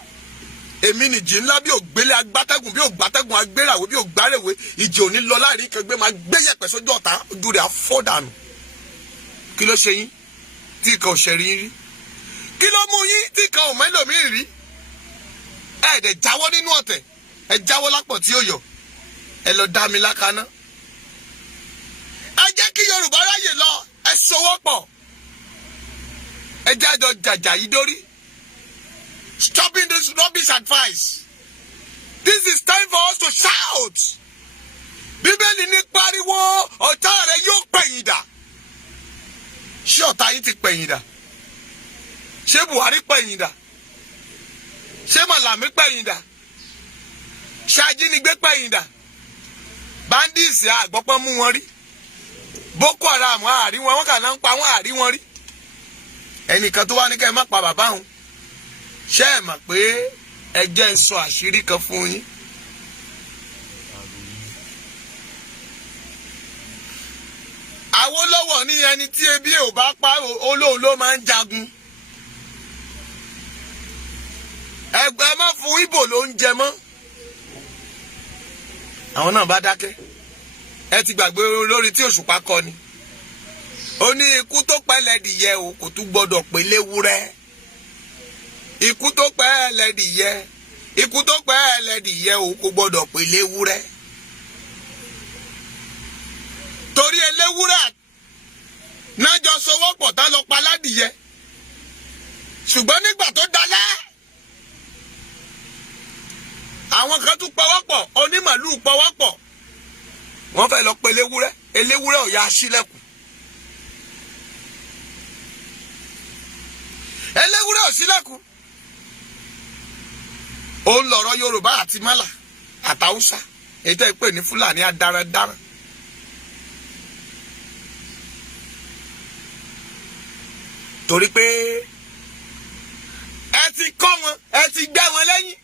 èmi nìjì ńlá bí ògbélé agbátẹ́gùn, bí ògbátẹ́gùn agbéràwé, bí ògbárèwé. ìjì òní lọ láàrin kẹgbẹ́ máa gbé yẹ̀pẹ̀ sójú ọ̀tá, ojú rẹ̀ á fọ́ dànù. kí ló ṣe yín tí ìkan ò ṣẹ̀rí yín rí? kí ló mú yín tí ìkan ò mẹ́lòmíì rí? ẹ dẹ̀ jáwọ́ nínú ọ̀tẹ̀, ẹ jáwọ́ lápọ̀ tí ó yọ, ẹ lọ dá mi lákaná. ẹ jẹ́ kí Yorùbá ráyè lọ, ẹ sowọ́pọ̀, ẹ jájọ jàjà yìí dórí. Stopping this rubbish advice. This is time for us to shout. Bíbélì ní pariwo, ọ̀tá rẹ̀ yóò pẹ̀yìn dà. ṣé ọ̀tá yín ti pẹ̀yìn dà? ṣé Buhari pẹ̀yìn dà? ṣé Màlàmí pẹ̀yìn dà? ṣé ajínigbé pẹ̀yìn dà? bandits àgbọ́pọ̀ mú wọn rí. Boko Haram àárí wọn kà náà ń pa wọn àárí wọn rí. ẹnìkan tó wá ní ká ẹ má pa bàbá òun. ṣé ẹ mọ̀ pé ẹ jẹ́ ń sọ àṣírí kan fún yín? Awólọ́wọ̀ ní ẹni tí ebi ò bá pa olóhùn ló máa ń jagun. ẹgbẹ́ má fún Ìgbò ló ń jẹ mọ́. àwọn náà bá dákẹ́. ẹ ti gbàgbé olórin tí Òṣùpá kọ ni. ó ní ikú tó pẹ́lẹ́ dìyẹ o kò tún gbọ́dọ̀ pé léwúrẹ́. ikú tó pẹ́ ẹlẹ́dìyẹ ikú tó pẹ́ ẹlẹ́dìyẹ o kò gbọ́dọ̀ pè léwúrẹ́ torí eléwúrẹ́ náà jọ sowọ́pọ̀ tá lọ pa ládìyẹ ṣùgbọ́n nígbà tó dalẹ́ àwọn kan tún pawọ́pọ̀ onímàlúù pawọ́pọ̀ wọ́n fẹ́ lọ pe eléwúrẹ́ eléwúrẹ́ ò yá sílẹ̀kùn eléwúrẹ́ ò sílẹ̀kùn ó ń lọ̀rọ̀ Yorùbá àti Málà àtàwùsá èyí tẹ́ pè ní Fúlàní adarandaran torí pé ẹ ti kọ́ wọn ẹ ti gbẹ́ wọn lẹ́yìn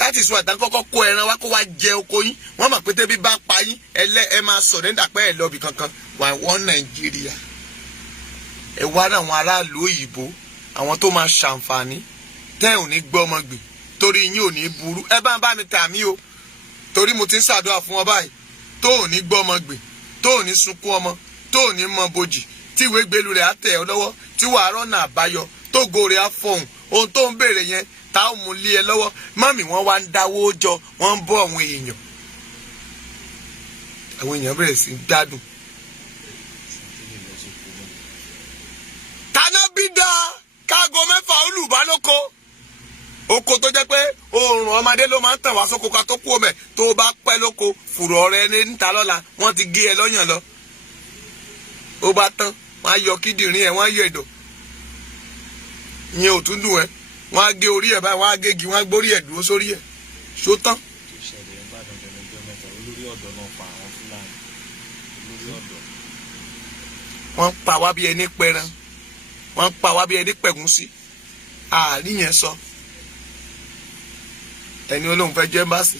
láti sọ àtàn kọ́kọ́ kó ẹran wá kó wá jẹ oko yín wọ́n mọ̀ pé tẹ́bí bá pa yín ẹ máa sọ̀rẹ́ndà pé ẹ lọ́ọ̀bì kankan wà wọ́n Nàìjíríà ẹ wá àwọn aráàlú òyìnbó àwọn tó máa ṣàǹfààní tẹ́ ò ní gbọ́ ọmọ gbìn torí yín ò ní burú ẹ bá mi tà mí o torí mo ti ń ṣàdúrà fún ọ báyìí tó ò ní gbọ́ ọmọ gbìn tó ò ní sunkún ọmọ tó ò ní mọ bojì tí ìwé gbèlú rẹ̀ á tẹ̀ ọ́ lọ́wọ́ tí wàá rọ́nà àbáyọ tó gòrè á fọhùn ohun tó ń béèrè yẹn tá ò mú lé ẹ lọ́wọ́ mọ́mì wọ́n wá ń dáwó jọ wọ́n ń bọ́ àwọn èèyàn bẹ̀rẹ̀ sí gbádùn. taná bí dá káago 6 olùbálòkó oko tó jẹ́ pé oòrùn ọmọdé ló máa ń tàn wá sóko ká tó kú ọmọ ẹ̀ tó bá pẹ́ lóko fùrọ̀ rẹ ní níta lọ́la wọ́n ti gé ẹ lọ́yàn lọ ó bá tán wọ́n á yọ kíndìnrín ẹ̀ wọ́n á yọ ẹ̀dọ̀ ìyẹn ò tún dùn ẹ́ wọ́n á gé orí ẹ̀ báyìí wọ́n á gégi wọ́n á gbórí ẹ̀ dúró sórí ẹ̀ ṣó tán. wọ́n pa wá bí ẹni pẹran wọ́n pa wá bí ẹni pẹ̀gún sí àárín yẹn sọ ẹni olóhùn fẹ́ jẹ́ ẹ́mbásì.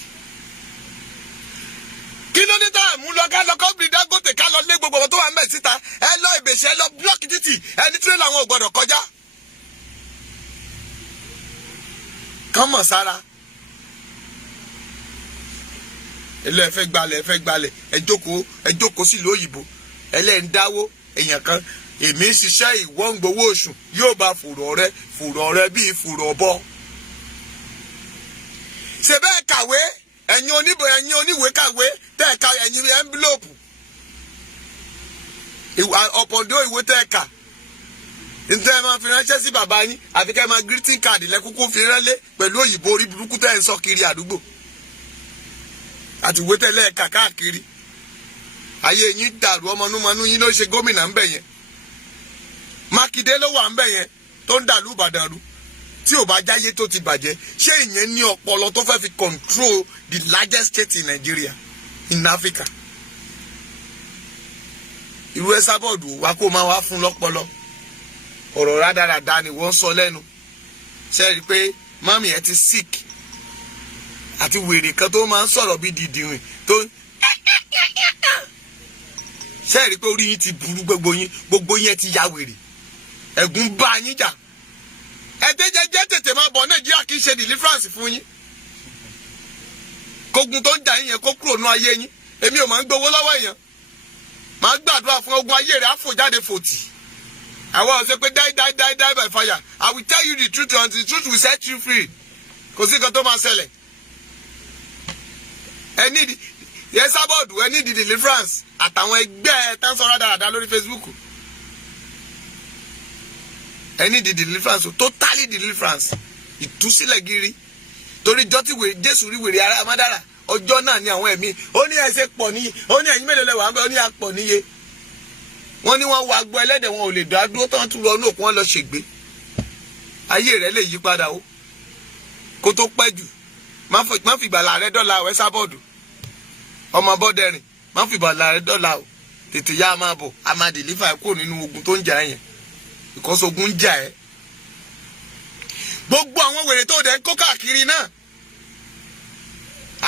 kí ló dé tá a mú lọ ká lọ kọ́bìnrin Dangote ká lọ lé gbogbo ọmọ tó wà ń bẹ̀ síta ẹ lọ ìbèṣẹ́ lọ búlọ́ọ̀kì títì ẹni tírélà àwọn ò gbọ́dọ̀ kọjá. kán mọ̀ sára ilé ẹ fẹ́ gbalẹ̀ ẹ jókòó sílùú òyìnbó ẹlẹ́ń dáwó èèyàn kan èmi ń ṣiṣẹ́ ìwọ́ ń gbowó oṣù yóò bá fùrọ̀ rẹ bíi fùrọ̀ bọ́. ṣe bẹ́ẹ̀ kàwé ẹ̀yin oníwèé kàwé tẹ́ ẹ̀ ka ẹ̀yin ẹ́ńbílòpù ọ̀pọ̀dọ̀ ìwé tẹ́ ẹ̀ kà ntẹ́ ẹ máa fi ránṣẹ́ sí bàbá yín àfi kẹ́ ẹ máa greeting card lẹ́kúkú fi ránlé pẹ̀lú òyìnbó orí burúkú tẹ́ ẹ̀ ń sọ kiri àdúgbò àti ìwé tẹ́lẹ̀ ẹ̀ka káàkiri ayé yín dàrú ọmọnúmọnú yín ló ṣe gómìnà ń bẹ̀ yẹn Mákindé ló wà ń bẹ̀ yẹn tó ń dàlú Ìbàdàn rú tí ò bá jáyé tó ti bàjẹ́ ṣé ìyẹn ní ọpọlọ tó fẹ́ fi control the largest state in Nigeria in Africa irú ẹ sábọ̀dù wa kó máa wá fún lọ́pọlọ ọ̀rọ̀ rádaràda ni wọ́n sọ lẹ́nu ṣe rí i pé mami ẹ ti sick àti wèrè kan tó máa ń sọ̀rọ̀ bí dìdìrìn tó ṣe rí i pé orí yín ti burú gbogbo yín ti ya wèrè ẹ̀gún bá yín jà ẹ̀ẹ́dẹ́jẹ́jẹ́ tètè máa bọ̀ Nàìjíríà kì í ṣe deliverance fún yín kógun tó ń jà yín yẹn kó kúrò nú ayé yín èmi ò máa ń gbowó lọ́wọ́ èèyàn máa gbàdúrà fún ogun ayé rẹ̀ àfòjáde fòtì àwọn ọ̀sẹ̀ pé die by fire I will tell you the truth until the truth will set you free kò sí kan tó máa ṣẹlẹ̀ ẹni yẹn sábọ̀dù ẹni di deliverance àtàwọn ẹgbẹ́ ẹ tán sọ̀rọ̀ dáadáa lórí Facebook ẹni di deliverance totally deliverance ìtúsílẹ̀ gírí torí jọ́tí Jésù rí wèrè ara Amádàrà ọjọ́ náà ni àwọn ẹ̀mí ó ní ẹsẹ̀ pọ̀ níye ó ní ẹ̀yin mélòó lẹ́wà ó ní apọ̀ níye wọ́n ní wọ́n wá gbọ́ ẹlẹ́dẹ̀ wọn ò lè dá dúró tán tún lọ ní òkú wọn lọ ṣègbé ayé rẹ̀ lè yí padà o kó tó pẹ́ jù má fi ìgbàlà rẹ dọ́là ẹ̀ sábọ̀dù ọmọ bọ́dẹ̀rìn má fi ìgbàlà rẹ dọ́là o tètè yá máa bọ̀ a máa deliver kúrò nínú ogun tó ń jà yẹn because ogun ń jà ẹ́ gbogbo àwọn wèrè tó dẹ̀ ń kó káàkiri náà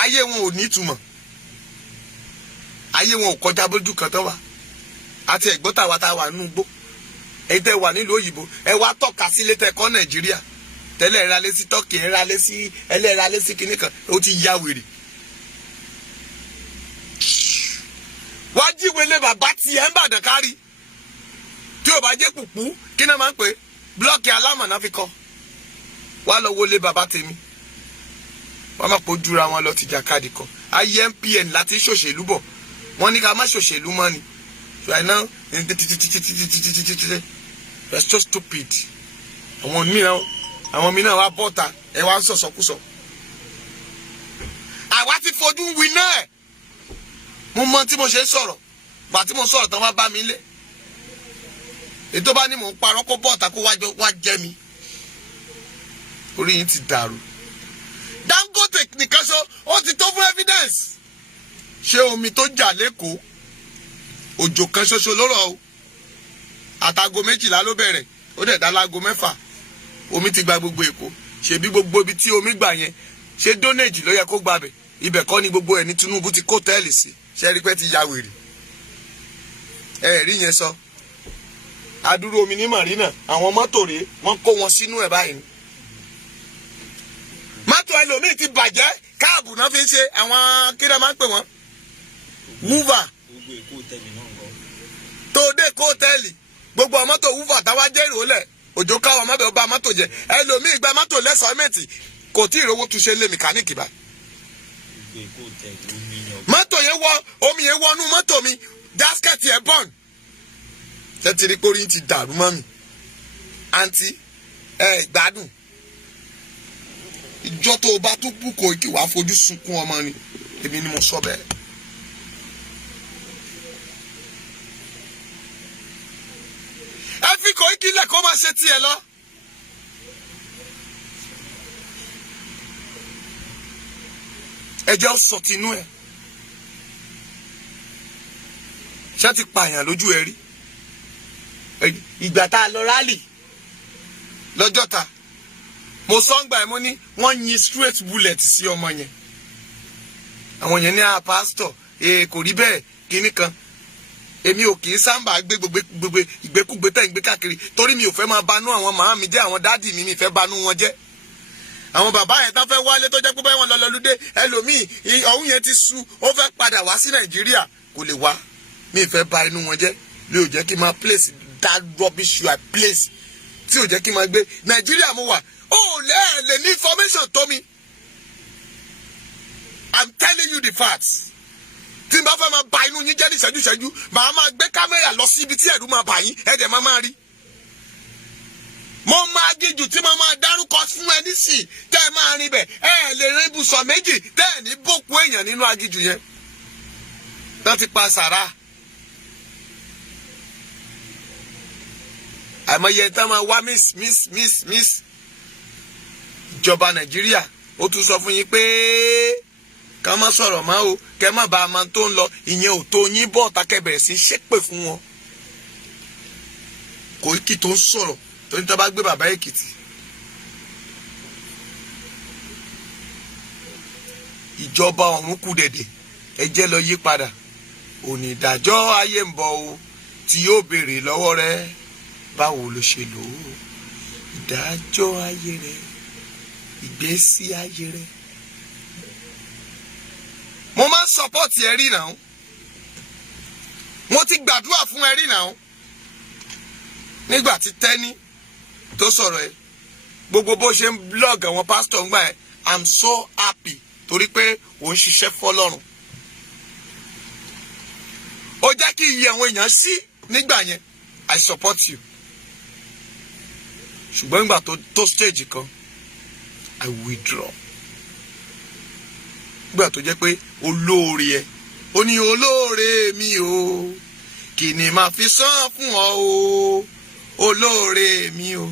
ayé wọn ò nítumọ̀ ayé wọn ò kọjá bójú kan tó wà àti ẹ̀gbọ́n tàwa tá a wà nínú igbó èyí tẹ́ wà nílùú òyìnbó ẹ wá tọ́ka sílé tẹ́ kọ́ Nàìjíríà tẹ́lẹ̀ ra lé sí Tọ́kì ẹlẹ́ra lé sí kinní kan ó ti ya wèrè wá jíwèlé bàbá tiẹ̀ ń bàdàn kárí tí ò bá jẹ́ pùpú kí náà máa ń pè blọ́ọ̀kì alámọ̀ náà fi kọ́ wá lọ wọlé bàbá tèmi wọ́n máa pọ̀ jura wọn lọ tìjàkadì kan ayé MPN láti ṣòṣèlú bọ̀ wọ́n ní ká má ṣòṣèlú mọ́ ni right now that's just stupid. àwọn mìíràn wá bọ́ta ẹ wá ń sọ̀sọ̀kúsọ. àwa ti fojú wí náà mo mọ tí mo ṣe ń sọ̀rọ̀ gbà tí mo sọ̀rọ̀ tán wá bá mi lé ètò bá ní mò ń parọ́ kó bọ́ta kó wá jẹ́ mi orí yín ti dàrú. Dangote nìkan ṣo ó ti tó fún evidence. ṣé omi tó jà lẹ́kọ̀ọ́ òjò kan ṣoṣo ló rọ̀ o àtàgò 12 ló bẹ̀rẹ̀ ó dẹ̀ dá láago 6 omi ti gba gbogbo Èkó ṣebí gbogbo ibi tí omi gbà yẹn ṣé dónèjì ló yẹ kó gbàbẹ̀ ibẹ̀ kọ́ ni gbogbo ẹ̀ ní Tinubu ti kó tẹ́ẹ̀lì sí ṣe rí pé ti ya wèrè ẹ rí yẹn sọ adúrú omi ní Marina àwọn mọ́tò rèé wọ́n kó wọn sínú ẹ̀ báyìí mọ́tò ẹlòmíì ti bàjẹ́ káàbù náà fi ń ṣe àwọn kí ló máa ń pè wọ́n wúvà tó dé kó tẹ́ẹ̀lì gbogbo mọ́tò wúvà táwa jẹ́ ìrọ̀lẹ́ òjò káwọn mọ́bẹ̀ ọba mọ́tò jẹ ẹlòmíì gba mọ́tò lẹ́sọ̀ọ́mẹ́ǹtì kò tí ìrówó tún ṣe lé mẹkáníìkì bá. mọ́tò yẹn wọ omi yẹn wọnú mọ́tò mi jásikẹ́tì ẹ̀ bọ́ọ̀n. ṣé ti rí pórí ti dàrú mọ́ mi àǹtí ẹ gbádùn ìjọ tó o bá tún bú kò kí wàá fojú sunkún ọmọ ni èmi ni mo sọ bẹ́ẹ̀. ẹ fi kò kí lẹ̀ kó máa ṣe tiẹ̀ lọ. ẹ jẹ́ sọ tinú ẹ̀ ṣé ti pààyàn lójú ẹ rí ìgbà tá a lọ rálì lọ́jọ́ta mo sọ ń gbà ẹ́ mo ní wọ́n yin straight bullet sí ọmọ yẹn àwọn yẹn ní pásítọ̀ kò rí bẹ́ẹ̀ kíní kan èmi ò kì í sábà gbé gbogbo ìgbékúgbé tẹ̀ ń gbé káàkiri torí mi ò fẹ́ máa banú àwọn màmá mi jẹ́ àwọn dáàdì mi fẹ́ banú wọn jẹ́ àwọn bàbá yẹn tán fẹ́ wálé tó jẹ́ pé báyìí wọn lọ́lọ́lúdé ẹlòmíì ọ̀hún yẹn ti sú ó fẹ́ padà wá sí Nàìjíríà kò lè wá mi fẹ́ ba inú wọn jẹ́ mi ò jẹ́ kí n máa place that rubbish you are place tí ò jẹ́ kí n máa gbé Nàìjíríà mo wà ó lè ní information tó mi I'm telling you the facts tí n bá fẹ́ máa ba inú yín jẹ́ ní ìṣẹ́jú màá máa gbé kámẹ́rà lọ sí ibi tí ẹ̀rù máa bà yín ẹ̀dẹ̀ máa rí mo máa gíjù tí mo máa dárúkọ fún ẹ nísìn tẹ́ ẹ máa rin bẹ̀ ẹ lè rin ibùsọ̀ méjì tẹ́ ẹ ní bòkú èèyàn nínú agíjù yẹn wọ́n ti pa sàrà àìmọye tán máa wá miss ìjọba Nàìjíríà ó tún sọ fún yín pé ká má sọ̀rọ̀ mọ́ o kẹ́ má bàa máa tó ń lọ ìyẹn ò tó yín bọ̀ tá kẹ́ bẹ̀rẹ̀ sí ṣépè fún wọn Koiki tó ń sọ̀rọ̀ tó ní tó bá gbé bàbá Èkìtì ìjọba ọ̀run kù dẹ̀dẹ̀ ẹ jẹ́ lọ yí padà onídàájọ́ ayé ń bọ̀ o tí yóò béèrè lọ́wọ́ rẹ báwo ló ṣe lò ó ìdájọ́ ayé rẹ ìgbésí ayé rẹ. mo máa ń sọpọ́ọ̀tì ẹ rí náà mo ti gbàdúrà fún ẹ rí náà nígbà tí Tẹ́ní tó sọ̀rọ̀ ẹ gbogbo bó ṣe ń blog àwọn pásítọ̀ ń gbà ẹ I'm so happy torí pé ò ń ṣiṣẹ́ fọ́lọ́run ó jẹ́ kí iye àwọn èèyàn sí nígbà yẹn I support you ṣùgbọ́n nígbà tó stage kan I withdraw nígbà tó jẹ́ pé olóore ẹ ó ní olóore mi o kí ni màá fi san fún ọ o olóore mi o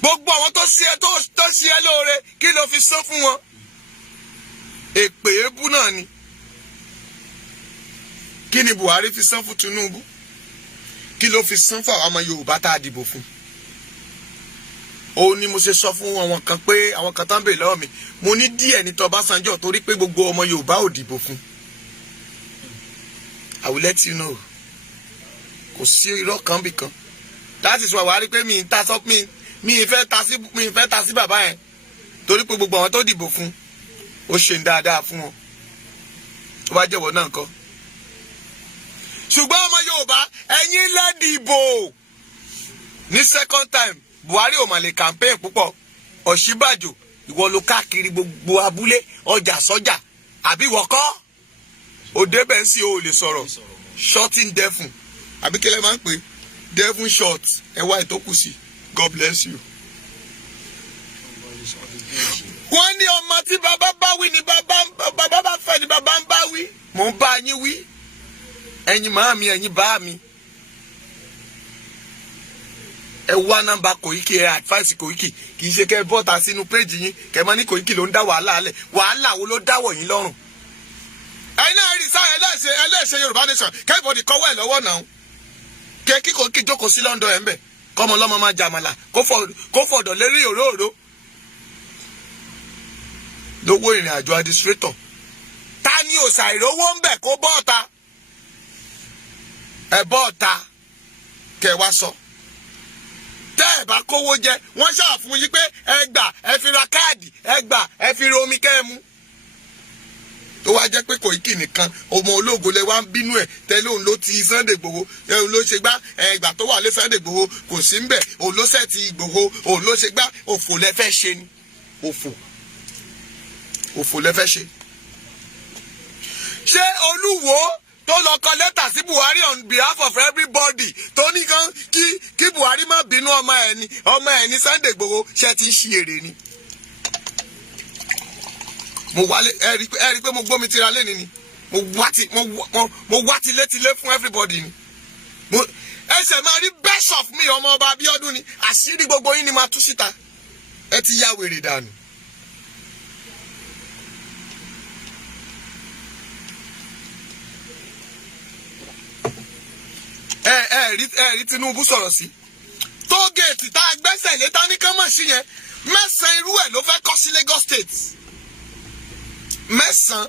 gbogbo àwọn tó ṣe ẹ lóore kí ló fi san fún wọn èpè ebú náà ni kí ni Buhari fi san fún Tinubu kí ló fi san fún àwọn ọmọ Yorùbá tá a dìbò fún òun ni mo ṣe sọ fún àwọn kan pé àwọn kan tán bèèrè lọ́wọ́ mi mo ní díẹ̀ ní t'Ọbásanjọ́ torí pé gbogbo ọmọ Yorùbá ò dìbò fún I will let you know kò sí irọ́ kan bì kan that is why wàá rí pé mi ìfẹ́ ta sí bàbá yẹn torí pé gbogbo àwọn tó dìbò fún ó ṣe ń dáadáa fún wọn tó bá jẹ́wọ́ náà kọ́ ṣùgbọ́n ọmọ Yorùbá ẹ̀yin lẹ dìbò ní second time Buhari ò mà lè campaign púpọ̀ Ọ̀ṣínbàjò ìwọ ló káàkiri gbogbo abúlé ọjà sọ́jà àbí ìwọ kọ́ òde bẹ́ẹ̀ sí o lè sọ̀rọ̀ shorting devil àbí kí lẹ máa ń pè devil short ẹwà ìtókù sí. God bless you. wọ́n ní ọmọ tí bàbá bá wí ni bàbá bá fẹ́ ni bàbá ń bá wí. mò ń bá yín wí ẹ̀yin màá mi ẹ̀yin bá mi. ẹ wá nọ́mbà Koiki ẹ advice Koiki kì í ṣe kẹ́ bọ́ta sínú péjì yín kẹ́ mọ́ ní Koiki ló ń dá wàhálà alẹ̀ wàhálà wo ló dáwọ̀ yín lọ́rùn. ẹ̀yin náà rí sáà ẹlẹ́ṣẹ̀ Yorùbá nation kẹ́bọ̀dì kọ́wọ́ ẹ̀ lọ́wọ́ náà kẹ́ kí Koiki jókòó sí London ẹ̀ ń bẹ̀ kọ́mọ lọ́mọ máa jàmàlà kó fọ̀dọ̀ lérí òróòró lówó ìrìn àjò administrator ta ni òòsà ìrówó ń bẹ̀ kó bọ́ọ̀ta ẹ bọ́ọ̀ta kẹ́ wá sọ. tẹ́ ẹ̀ bá kówó jẹ wọ́n ṣàfún yín pé ẹ gbà ẹ fi ra káàdì ẹ gbà ẹ fi ra omi kẹ́ ẹ mú. tó wá jẹ́ pé Koiki nìkan ọmọ ológo lẹ wá ń bínú ẹ̀ tẹ́lẹ̀ òun ló ti Sunday Igboho òun ló ṣe gbá ìgbà tó wà lé Sunday Igboho kò sí ń bẹ̀ òun ló ṣẹ̀ ti Igboho òun ló ṣe gbá òfò lẹ fẹ́ ṣe ni òfò lẹ fẹ́ ṣe. ṣé Olúwo tó lọ kọ lẹ́tà sí Buhari on behalf of everybody tó ní kan kí Buhari má bínú ọmọ ẹ̀ ní Sunday Igboho ṣe ti ń ṣe èrè ni. mo wálé ẹ rí pé mo gbómi tira lẹ́ni ni mo wá tilétilé fún everybody ni. ẹsẹ̀ máa rí best of me ọmọ ọba Abíọ́dún ni àṣírí gbogbo yín ni máa tú síta ẹ ti ya wèrè dànù. rí Tinubu sọ̀rọ̀ sí tóògèètì tá a gbẹ́sẹ̀ lé tá ní kán mọ̀ sí yẹn 9 irú ẹ̀ ló fẹ́ kọ́ sí Lagos State 9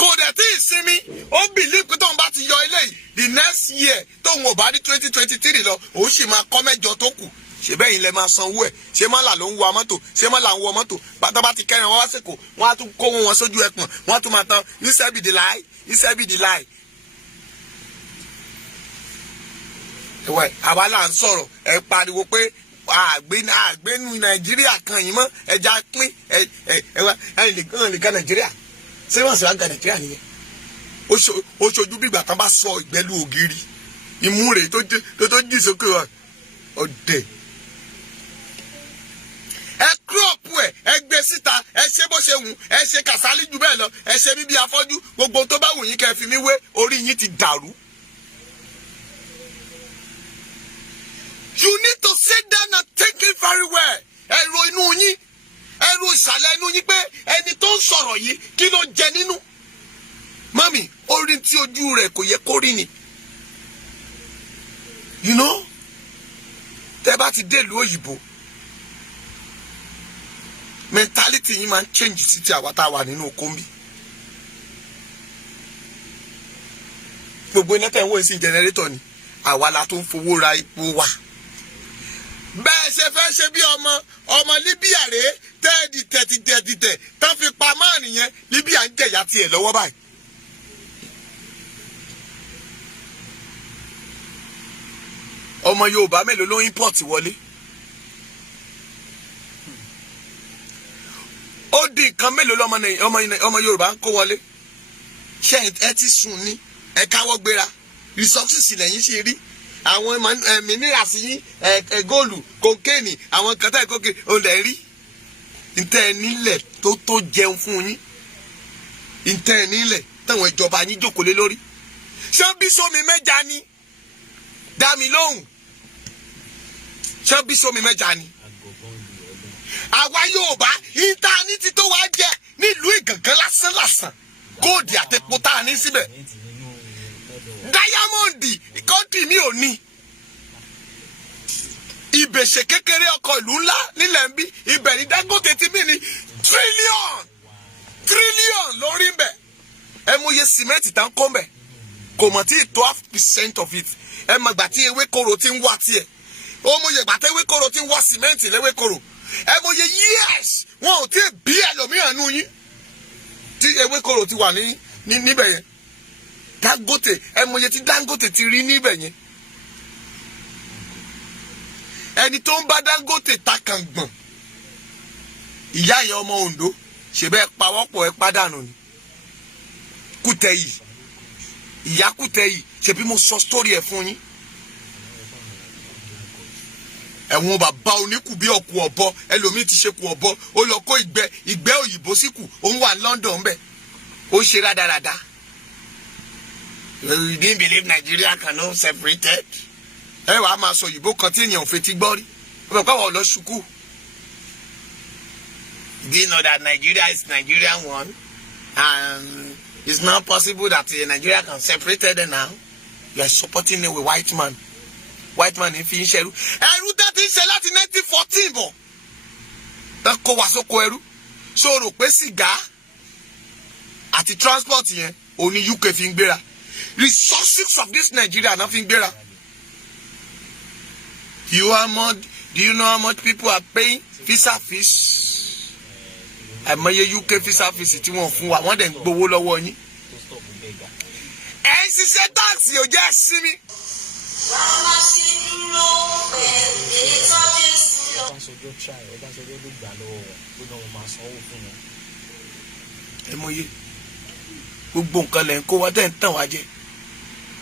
kò dẹ̀ tí ì sinmi ó believe pé tóun bá ti yọ ilé yìí the next year tóun ò bá ní 2023 lọ òun sì máa kọ́ 8 tó kù ṣe bẹ́ẹ̀ yín lẹ máa sanwó ẹ̀ ṣé mọ́là ló ń wa mọ́tò ṣé mọ́là ń wọ mọ́tò bàtà bá ti kẹ́rin wọn wá sèkò wọn á tún kó wọn sójú ẹpọ̀n wọn á tún máa tan ìṣẹ́bìdì láì. ẹwẹ àwa là ń sọ̀rọ̀ ẹ pariwo pé àgbénu Nàìjíríà kan yìí mọ́ ẹja pín ẹwà ẹnì lè ga Nàìjíríà ṣé wọ́n sì wá ga Nàìjíríà nìyẹn ó ṣojú bí ìgbà tán bá sọ ìgbẹ́lú ògiri imú rẹ̀ tó jí sókè ọ̀dẹ̀ ẹ kúrọ̀pù ẹ gbé síta ẹ ṣe bó ṣe wù ẹ ṣe Kàsálí jù bẹ́ẹ̀ lọ ẹ ṣe bíbí afọ́jú gbogbo tó bá wù yín kẹ́ fi mí wé orí yín ti dàrú. You need to sit down and think it very well. Ẹ̀rọ inú yín ẹ̀rọ ìsàlẹ̀ inú yín pé ẹni tó ń sọ̀rọ̀ yìí kí ló jẹ nínú. Mami, orí tí ojú rẹ̀ kò yẹ kó rí ni. You know, tẹ́ bá ti dé ìlú òyìnbó mentality yín máa ń change sí ti àwa tá a wà nínú okòmbi. Gbogbo iná tẹ̀ ń wò sí generator ni àwa la tó ń fowó ra epo wa. Bẹ́ẹ̀ ṣe fẹ́ ṣe bí ọmọ Libya rèé tẹ́ẹ̀dìtẹ̀ tán fi pa máà nìyẹn Libya ń jẹ̀yà tiẹ̀ lọ́wọ́ báyìí. ọmọ Yorùbá mélòó ló import wọlé? ó di nǹkan mélòó lọ́mọ Yorùbá ń kó wọlé? ṣé ẹ ti sùn ní ẹ káwọ́ gbéra resources lẹ́yìn ṣe rí àwọn minerals yín góòlù kòkéènì àwọn kan táyì kòkéènì ò lè rí ntẹ́ ẹ nílẹ̀ tó jẹun fún yín ntẹ́ ẹ nílẹ̀ táwọn ìjọba yín jókòó lé lórí ṣé bí sómi mẹ́ja ni dá mi lóhùn ṣé bí sómi mẹ́ja ni àwa Yorùbá íńtánẹ́ẹ̀tì tó wá jẹ nílùú Ìgàngán lásán góòdì àtẹ̀pọ̀ tá a ní síbẹ̀ dáyámọ́ǹdì kọ́ńtì mi ò ní ìbèṣe kékeré ọkọ̀ ìlú ńlá nílẹ̀ ń bí ibẹ̀ ní Dangote ti mí ní tírílíọ̀n lórí ń bẹ̀ ẹ mú iye sìmẹ́ǹtì tá ń kó ń bẹ̀ kò mọ̀ tí 12% of it ẹ mọ̀ gbà tí ewékoro ti ń wá tiẹ̀ ó mú iye gbà tí ewékoro ti ń wá sìmẹ́ǹtì léwékoro ẹ mú iye years wọn ò tí ì bí ẹlòmíràn nù yín tí ewékoro ti wà níbẹ̀ yẹn Dangote ẹ mọ̀ iye tí Dangote ti rí níbẹ̀ yẹn ẹni tó ń bá Dangote ta kàngbọ̀n ìyá yẹn ọmọ Ondo ṣe bẹ́ẹ̀ pawọ́pọ̀ ẹ pàdánù ni Kútẹ̀yì ìyá Kútẹ̀yì ṣe bí mo sọ story ẹ fún yín. Ẹ̀wọ̀n bàbá oníkù bí ọ̀kú ọ̀bọ ẹlòmíì ti ṣe kù ọ̀bọ ó lọ kó ìgbẹ́ òyìnbó síkù òun wà London bẹ́ẹ̀ ó ṣe rádaràda. You didn't believe Nigeria cannot separated. Ẹ wàá máa sọ òyìnbó kan tí èèyàn ò fetí gbọ́ rí ọmọ ìpá wọn lọ ṣùkú. Do you know that Nigeria is Nigerian one and it's not possible that Nigeria can separate it now? You are supporting a white man. White man in fi ń ṣẹrú ẹrú tẹ́ ti ń ṣe láti 1914 bọ̀ ẹ kó wá sóko ẹrú ṣó rò pé sìgá àti transport yẹn òní UK fi ń gbéra resources of this Nigeria náà fi ń gbéra. Do you know how much people are paying visa fees? Àìmọye UK visa fees tí wọ́n fún wa wọ́n dẹ̀ ń gbowó lọ́wọ́ yín. Ẹ ń ṣiṣẹ́ táàsì ò jẹ́ sinmi. Ẹ mọye gbogbo nǹkan lẹ ń kó wá tẹ̀ ń tàn wá jẹ.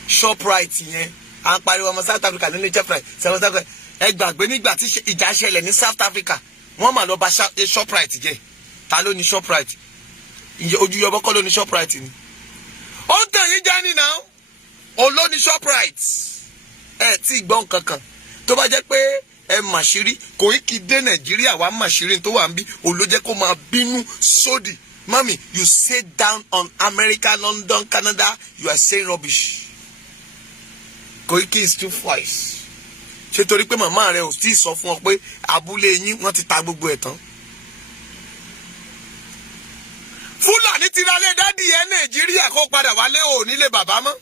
Shoprite yẹn à ń pariwo ọmọ South Africa nínú Shoprite South Africa ẹ gbàgbé nígbà tí ìjà ṣẹlẹ̀ ní South Africa wọ́n mà lọ bà Shoprite jẹ́. Ta ló ní Shoprite? Ojú yọbọ kọ́ ló ní Shoprite ni. Ó ń tàn yín jẹ́ nínú òun ló ní Shoprite. Ẹ tí gbọ́n kankan tó bá jẹ́ pé ẹ màṣírí Koiki dé Nàìjíríà wá màṣírí tó wà ń bí òun ló jẹ́ kó máa bínú sódì. Mami, you sit down on America, London, Canada, you are saying rubbish. Koiki is too wise. Ṣé torí pé màmá rẹ ò tí ì sọ fún ọ pé abúlé yín wọ́n ti ta gbogbo ẹ̀ tán? Fúlàní ti ralé dádì ẹ Nàìjíríà kó padà wálé ò nílé bàbá mọ́.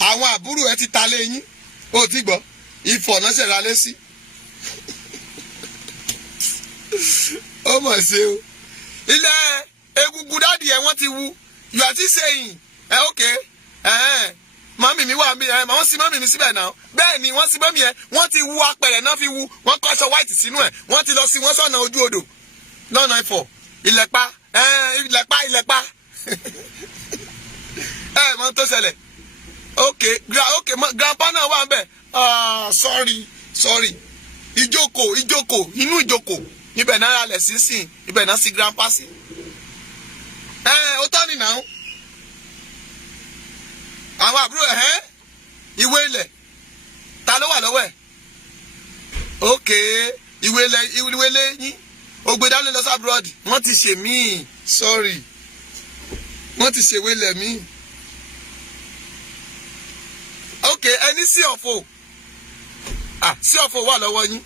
Àwọn àbúrò ẹ ti ta lé yín ó ti gbọ́ Ifọ̀ náà ṣe ralé sí. Ó mọ̀ ṣe o ilẹ̀ egungun dádì ẹ wọ́n ti wú you are still saying okay mọ́mì mi wà mí wọ́n sí mọ́mì mi síbẹ̀ náà bẹ́ẹ̀ ni wọ́n sí mọ́mì ẹ wọ́n ti wú apẹ̀rẹ̀ náà fi wú wọ́n kọ́ aṣọ white sínú ẹ̀ wọ́n ti lọ sí wọ́n sọ̀nà ojú odò lọ́nà Ifọ̀ ìlẹ̀pa mọ́ tó ṣẹlẹ̀ okay grandpa náà wà ń bẹ̀ sorry ìjókòó inú ìjókòó ibẹ̀ náà ralẹ̀ sínsìn ibẹ̀ náà sí grandpa sí. Ó tọ́ ni náà àwọn àbúrò ìwé ilẹ̀ ta ló wà lọ́wọ́ ẹ̀ okay ìwé ilẹ̀ yín ó gbé dání lọ sí abroad wọ́n ti ṣe míì sorry wọ́n ti ṣèwé ilẹ̀ míì okay ẹni sí ọ̀fọ̀ sí ọ̀fọ̀ wà lọ́wọ́ yín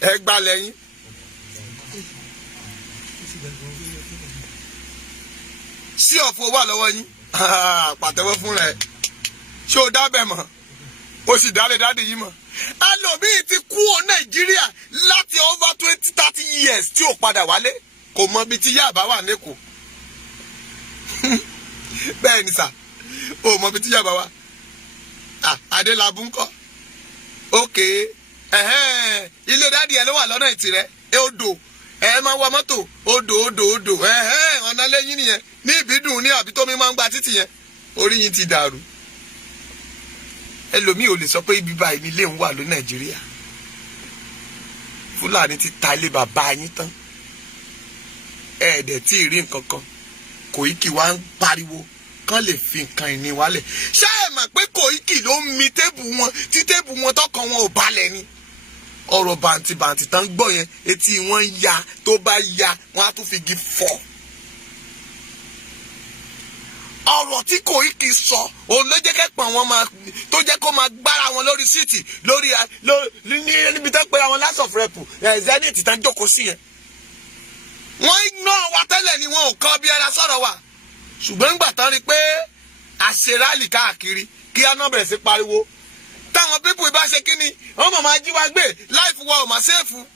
ẹ gbalẹ̀ yín. Sí ọ̀fọ̀ wà lọ́wọ́ yín pàtẹ́wọ́ fún rẹ̀ ṣé o dábẹ̀ mọ́ o sì dálé dáadé yìí mọ́ ẹlòmíì ti kú o Nàìjíríà láti over 20-30 years tí ò padà wálé kò mọ ibi tí Yaba wà lẹ́kọ̀ọ́ bẹ́ẹ̀ ni sà o mọ ibi tí Yaba wà Adélabú ńkọ́ okay ilé dáadé ẹ ló wà lọ́nà ìtìrẹ́ odò ẹ máa wọ mọ́tò odò ọ̀nà lẹ́yìn nìyẹn ní ìbídùn ní àbí tómi máa ń gba títì yẹn orí yín ti dàrú. Ẹlòmíì ò lè sọ pé ibi báyìí nílé ń wà ló Nàìjíríà. Fúlàní ti ta ilé bàbá yín tán ẹ̀ẹ́dẹ̀ tí ì rí nǹkan kan Koiki wá ń pariwo kán lè fi nǹkan ìní wálẹ̀. Ṣé ẹ mọ̀ pé Koiki ló ń mi tébù wọn tí tébù wọn tọkàn wọn ò balẹ̀ ni? Ọ̀rọ̀ bàǹtìbàǹtì tán gbọ́ yẹn etí wọn ya tó bá ya wọn á tún fi igi fọ́. Ọ̀rọ̀ tí Koiki sọ òun ló jẹ́ kẹ́pọ̀ wọn máa tó jẹ́ kó máa gbára wọn lórí síìtì lórí níbi tó pé àwọn House of Rep Zenith tán jókòó sí yẹn. Wọ́n ignore wa tẹ́lẹ̀ ni wọn ò kọ́ bí ẹra sọ̀rọ̀ wa ṣùgbọ́n ńgbà tán rí pé àṣerálì káàkiri kí á náà bẹ̀rẹ̀ sí pariwo táwọn pípù ìbá ṣe kí ni wọ́n mọ̀ máa jí wa gbé láìfù wa ò máa ṣèfù.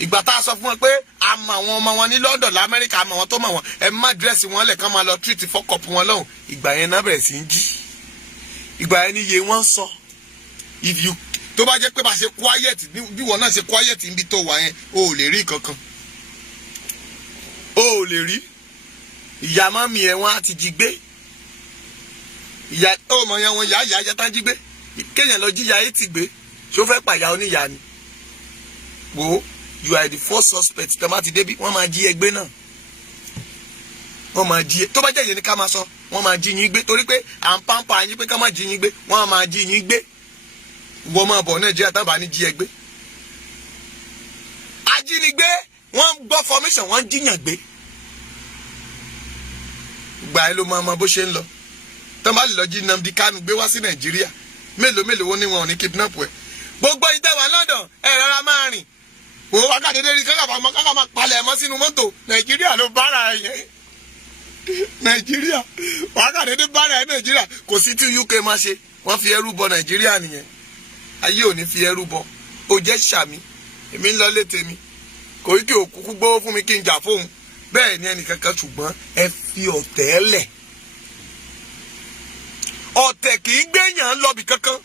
Ìgbà tá a sọ fún wọn pé a mọ àwọn ọmọ wọn ní London l'Amẹ́ríkà a mọ wọn tó mọ wọn ẹ má dírẹ́sì wọn lẹ̀ kán máa lọ tírìtì fọ́kọ̀pù wọn lọ́hùn ìgbà yẹn náà bẹ̀rẹ̀ sí ń jí. ìgbà ẹni iye wọ́n sọ if you tó bá jẹ́ pé bá ṣe quiet bí wọ́n náà ṣe quiet níbi tó wà yẹn o ò lè rí kankan o ò lè rí ìyá mọ́mì ẹ̀ wọ́n á ti jí gbé ìyá ọmọ yẹn wọn yá tá jí gbé kéèyàn lọ jíyà ẹ̀ ti gbé ṣó fẹ́ pàyà oníyà ni wo you are the first suspect tó bá ti débi wọ́n máa jí ẹgbẹ́ náà wọ́n máa jí tó bá jẹ́ ìyẹn ni ká máa sọ wọ́n máa jí yín gbé torí pé à ń pàǹpà yín pé ká má jí yín gbé wọ́n máa jí yín gbé wọ́n máa bọ̀ Nàìjíríà tábà ní jí ẹgbẹ́ ajínigbé wọ́n gbọ́ formation wọ́n jíyàn gbé gbà ẹ́ ló máa mọ bó ṣe ń lọ tó bá lè lọ jí Nnamdi Kanu gbé wá sí Nàìjíríà mélòó wọn ni wọn ò ní kidnap ẹ gbogbo ìtẹ̀wà London ẹ rárá máa rìn òun wákàtí dé rí kákà máa palẹ̀ mọ́ sínú mọ́tò Nàìjíríà ló bára yẹn Nàìjíríà wákàtí dé bára ẹ Nàìjíríà kò sí tí UK máa ṣe wọ́n fi ẹrú bọ Nàìjíríà nìyẹn ayé ò ní fi ẹrú bọ ó jẹ́ sàmì èmi ń lọ létè mi kò í kí òkúkú gbówó fún mi kí n jà fóun bẹ́ẹ̀ ni ẹnìkankan ṣùgbọ́n ẹ fi ọ̀tẹ̀ lẹ̀ ọ̀tẹ̀ kì í gbéyàn lọ́bì kankan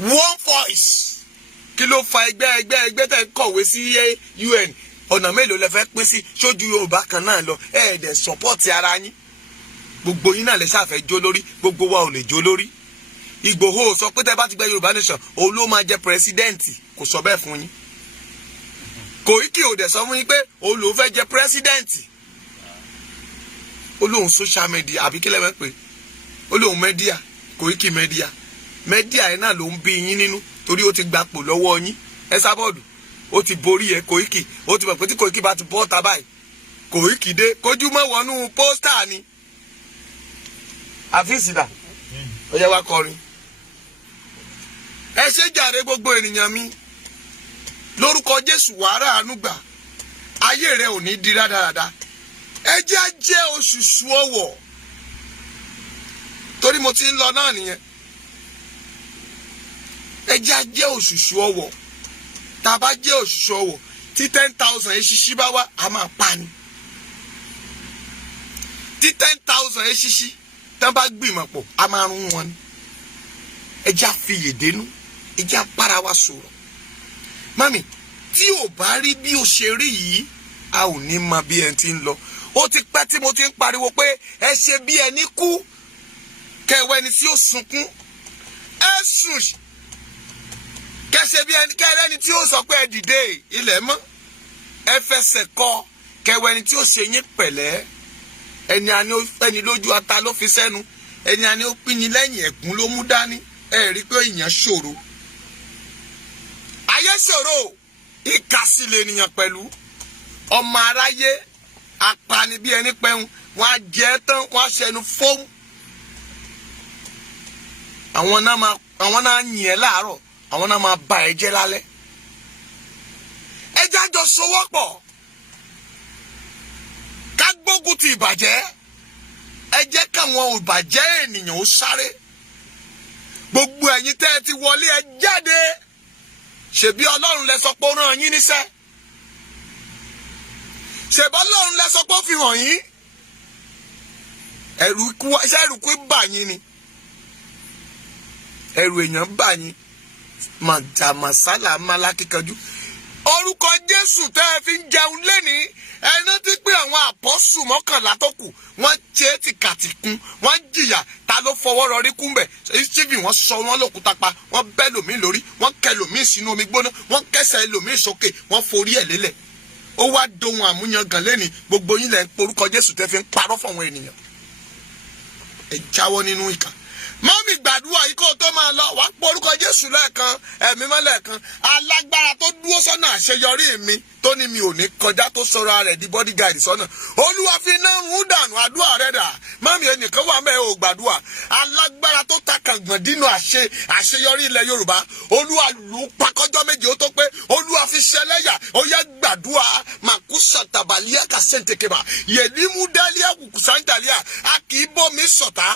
one voice kí ló fa ẹgbẹ́ tẹ̀ kọ̀wé sí UN ọ̀nà mélòó lẹ fẹ́ pín sí sójú Yorùbá kan náà lọ ẹ̀ẹ́dẹ̀ sọ́pọ́ọ̀tì ara yín gbogbo yín náà lè ṣàfẹ́ jó lórí gbogbo wa ò lè jó lórí Ìgbòho sọ pé tẹ́ bá ti gbé Yorùbá nation òun ló máa jẹ pírẹsidẹ́ǹtì kò sọ bẹ́ẹ̀ fún yín Koiki ò dẹ̀ sọ fún yín pé òun ló fẹ́ jẹ pírẹsidẹ́ǹtì ó lóun social media àbí kílẹ̀ mẹ́ pé ó lóun mẹ́díà Koiki mẹ́díà yẹn náà ló ń bí yín nínú torí ó ti gbapò lọ́wọ́ yín ẹ sábọ́ọ̀dù ó ti borí ẹ Koiki ó ti mọ̀ pé tí Koiki bá ti bọ́ ọ̀tá báyìí Koiki dé kójú mọ́ wọnú pósítà ni àfíìsìdà ó yẹ wá kọrin ẹ ṣe jàre gbogbo ènìyàn mi lórúkọ Jésù wàrà ànúgbà ayé rẹ ò ní di rádaràda ẹ jẹ́ òṣùṣù ọwọ̀ torí mo ti ń lọ náà nìyẹn ẹ jẹ́ òṣùṣù ọwọ̀ tá a bá jẹ́ òṣùṣù ọwọ̀ tí 10,000 eṣiṣi bá wá a máa pa ni tí 10,000 eṣiṣi tán bá gbìmọ̀ pọ̀ a máa rún wọn ni ẹ jẹ́ àfiyèdénú ẹ jẹ́ àbára wa sọ̀rọ̀ mami tí ò bá rí bí ó ṣe rí yìí a ò ní mọ bí ẹ ti ń lọ ó ti pẹ́ tí mo ti ń pariwo pé ẹ ṣe bí ẹni kú kẹwẹ́ ni tí ó sunkún ẹ sùn kẹsẹ bí ẹni kẹrẹ ni tí ó sọ pé ẹ dìde ilẹ̀ mọ́ ẹ fẹsẹ̀ kọ kẹwẹ́ ni tí ó ṣe yín pẹ̀lẹ́ ẹni lójú ata ló fi sẹ́nu ẹni àní ó pín yín lẹ́yìn ẹ̀gún ló mú dání ẹ rí pé èèyàn ṣòro ayé ṣòro ìkàsílẹ̀ ènìyàn pẹ̀lú ọmọ aráyé apani bí ẹni pẹ́hùn wọn á jẹ́ tán wọn á ṣẹnu fóun àwọn náà yìn ẹ́ láàárọ̀ àwọn náà máa bà ẹ́ jẹ́ lálẹ́ ẹ jájọ sowọ́pọ̀ ká gbógun ti ìbàjẹ́ ẹ jẹ́ káwọn ìbàjẹ́ ènìyàn ó sáré gbogbo ẹ̀yin tẹ́ ẹ ti wọlé ẹ jáde ṣebí Ọlọ́run lẹ sọ pé ó rán yín níṣẹ́ ṣebí Ọlọ́run lẹ sọ pé ó fi hàn yín ẹ̀rù ikú bà yín ni ẹ̀rù èèyàn bà yín màjàmásálà máa lákìkanjú orúkọ Jésù tẹ́ ẹ fi ń jẹun lénìí ẹni tí pé àwọn àpọ́sù 11 tó kù wọ́n ṣe tìkàtìkún wọ́n jìyà ta ló fọwọ́ rọrí kúnbẹ̀ stephen wọ́n sọ wọ́n lókúta pa wọ́n bẹ́ lòmíì lórí wọ́n kẹ́ lòmíì sínú omi gbóná wọ́n kẹ́sẹ̀ lòmíì sókè wọ́n forí ẹ̀ lélẹ̀ ó wá dohun àmúyangàn lẹ́ni gbogbo yín lẹ́ ń porúkọ Jésù tẹ́ fi ń parọ́ fáwọn ènìyàn ẹ jáwọ́ nínú ìkà mọ́mí gbàdúrà yìí kó tó máa lọ wá porúkọ Jésù lẹ́ẹ̀kan ẹ̀mí mọ́ lẹ́ẹ̀kan alágbára tó dúró sọ́nà àṣeyọrí mi tó ní mi ò ní kọjá tó sọ̀rọ̀ rẹ̀ di bodyguard sọ́nà Olúwa fi náà ń dànù àdúrà rẹ̀ dà mọ́mí ẹnìkan wà mẹ́ ò gbàdúrà alágbára tó ta kàngàn dínú àṣeyọrí ilẹ̀ Yorùbá Olúwa lù ú pakọ́jọ́ méje ó tó pé Olúwa fi ṣẹlẹ́yà ó yẹ gbàdúrà màkúsà tàbálíà kàṣẹ́ǹtẹ̀kẹ̀bà yẹ̀dímú dálíà kùkùsàǹtàlíà a kì í bómi sọ̀tá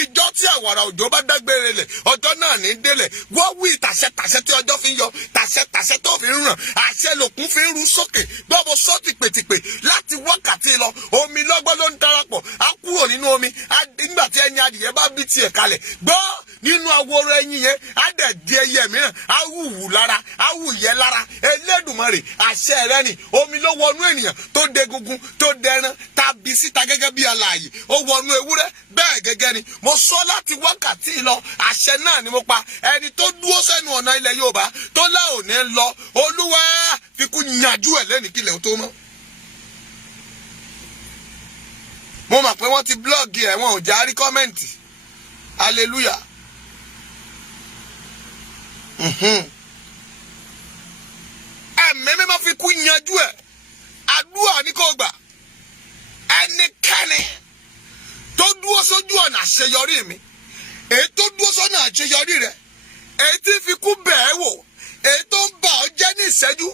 ìjọ tí àwàrà òjò bá dágbére lẹ̀ ọjọ́ náà ní délẹ̀ wọ́n wí tàṣẹ tí ọjọ́ fi ń yọ tàṣẹ tó fi ń ràn àṣẹ lòkun fi ń ru sókè gbọ́bọ̀ sọ́ọ̀tì pètìpè láti wákàtí lọ omi lọ́gbọ́n ló ń darapọ̀ á kúrò nínú omi nígbà tí ẹni adìyẹ bá wá bí tiẹ̀ kalẹ̀ gbọ́ nínú aworo ẹyin yẹn á dẹ̀ di ẹyẹ mìíràn á wùwù lára á wù yẹ lára Elédùmarè àṣẹ rẹ ni omi ló wọnú ènìyàn tó degungun tó dẹran tàbí síta gẹ́gẹ́ bí alààyè ó wọnú ewúrẹ́ bẹ́ẹ̀ gẹ́gẹ́ ni mo sọ láti wákàtí lọ àṣẹ náà ni mo pa ẹni tó dúró sẹ́nu ọ̀nà ilẹ̀ Yorùbá tó lá òní lọ Olúwa fi kú yanjú ẹ̀ lẹ́nìí kílẹ̀ tó mọ́. mo mọ̀ pé wọ́n ti blọ́ọ̀gì ẹ̀ wọn ò já rí kọ́mẹ́ǹtì hallelujah. ẹ̀mí mímọ́ fi kú yanjú ẹ̀ àdúrà ní kò gbà ẹnikẹ́ni tó dúró sójú ọ̀nà àṣeyọrí mi èyí tó dúró sọ́nà àṣeyọrí rẹ̀ èyí tí fi kú bẹ̀ẹ́ wò èyí tó ń bà ọ́ jẹ́ ní ìṣẹ́jú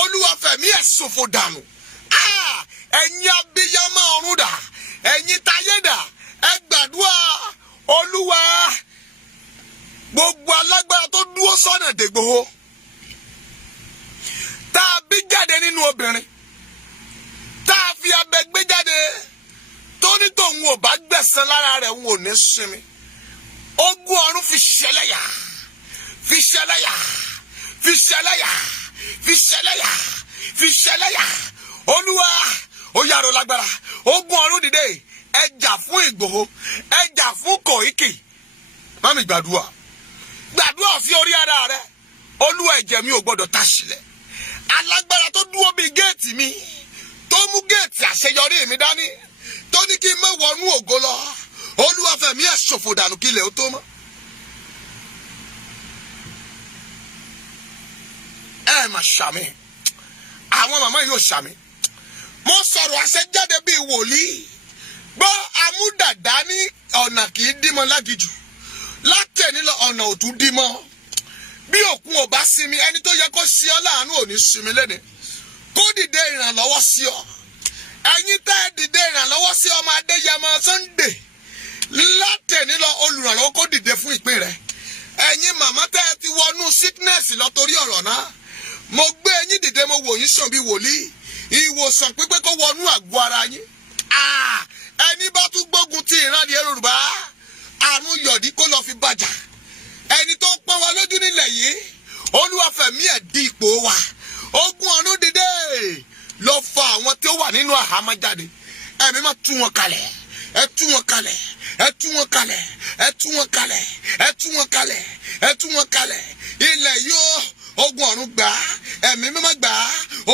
Olúwa fẹ̀mí ẹ̀ ṣòfò dànù ẹ̀yin abiyamọ ọ̀run dà ẹ̀yin táyé dà ẹ gbàdúrà Olúwa gbogbo alágbára tó dúró sọ́nà dègbòho tá a bí jáde nínú obìnrin tá a fi abẹ gbé jáde tó ní tòun ò bá gbẹ̀san lára rẹ̀ òun ò ní sinmi ogun ọ̀run fi ṣẹlẹ́yà fi ṣẹlẹ́yà fi ṣẹlẹ́yà fi ṣẹlẹ́yà fi ṣẹlẹ́yà Olúwa ó yàrá lágbára ogun ọ̀run dìde ẹ jà fún Ìgbòho ẹ jà fún Kòíkì mami gbàdúrà sí orí ara rẹ Olúwa ẹ̀jẹ̀ mi ò gbọdọ̀ ta sílẹ̀ alágbára tó dúró bíi géètì mi tó mú géètì àṣeyọrí mi dání tó ní kí n má wọnú ògo lọ Olúwa fẹ̀mí ẹ̀ ṣòfò dànù kí ilẹ̀ ó tó mọ́. ẹ mà ṣàmì àwọn màmá yóò ṣàmì mo sọ̀rọ̀ àṣẹ jáde bíi wòlíì gbọ́ amúdàdá ní ọ̀nà kì í dímọ̀ lágìjù látẹ̀ní lọ ọ̀nà òtún dímọ̀ bí òkun ò bá sinmi ẹni tó yẹ kó sí ọ láàánú ò ní sinmi lẹ́ni kó dìde ìrànlọ́wọ́ sí ọ ẹ̀yin tẹ́ ẹ dìde ìrànlọ́wọ́ sí ọmọ Adéyẹmọ Sunday látẹ̀ní lọ olùrànlọ́wọ́ kó dìde fún ìpín rẹ̀ ẹ̀yin màmá tẹ́ ẹ ti wọnú sickness lọ torí ọ̀rọ̀ náà mo gbé ẹ̀yin dìde mo wò yín sàn bí wòlíì ìwòsàn pípé kó wọnú àgọ́ ara yín ẹni bá tún gbógun ti ìran Yorùbá àrùn yọ̀dí kó lọ fi bàjá ẹni tó ń pọ́n wa lójú nílẹ̀ yìí Olúwa fẹ̀mí ẹ̀ di ipò wa ogun ọ̀run dìde lọ fa àwọn tí ó wà nínú àhámọ́ jáde ẹ̀mí má tú wọn kalẹ̀ ẹ tú wọn kalẹ̀ ẹ tú wọn kalẹ̀ ẹ tú wọn kalẹ̀ ẹ tú wọn kalẹ̀ ẹ tú wọn kalẹ̀ ilẹ̀ yóò ogun ọ̀run gbà ẹ̀mí mímọ́ gbà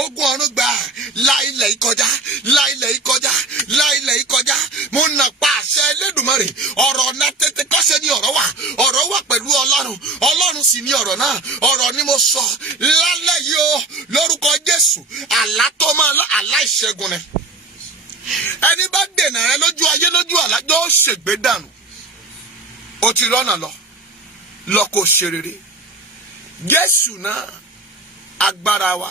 ogun ọ̀run gbà la ilẹ̀ yìí kọjá la ilẹ̀ yìí kọjá la ilẹ̀ yìí kọjá mo nà pa àṣẹ Elédùmarè ọ̀rọ̀ náà tètè kọ́ṣẹ́ ní ọ̀rọ̀ wà pẹ̀lú Ọlọ́run sì ní ọ̀rọ̀ náà ọ̀rọ̀ ni mo sọ lálẹ́ yìí o lórúkọ Jésù àlá tó máa àlá ìṣẹ́gun ni ẹni bá dènà rẹ lójú ayé lójú àlá yóò ṣègbé dànù o ti rọ́nà lọ kó ṣe rere Jésù náà agbára wa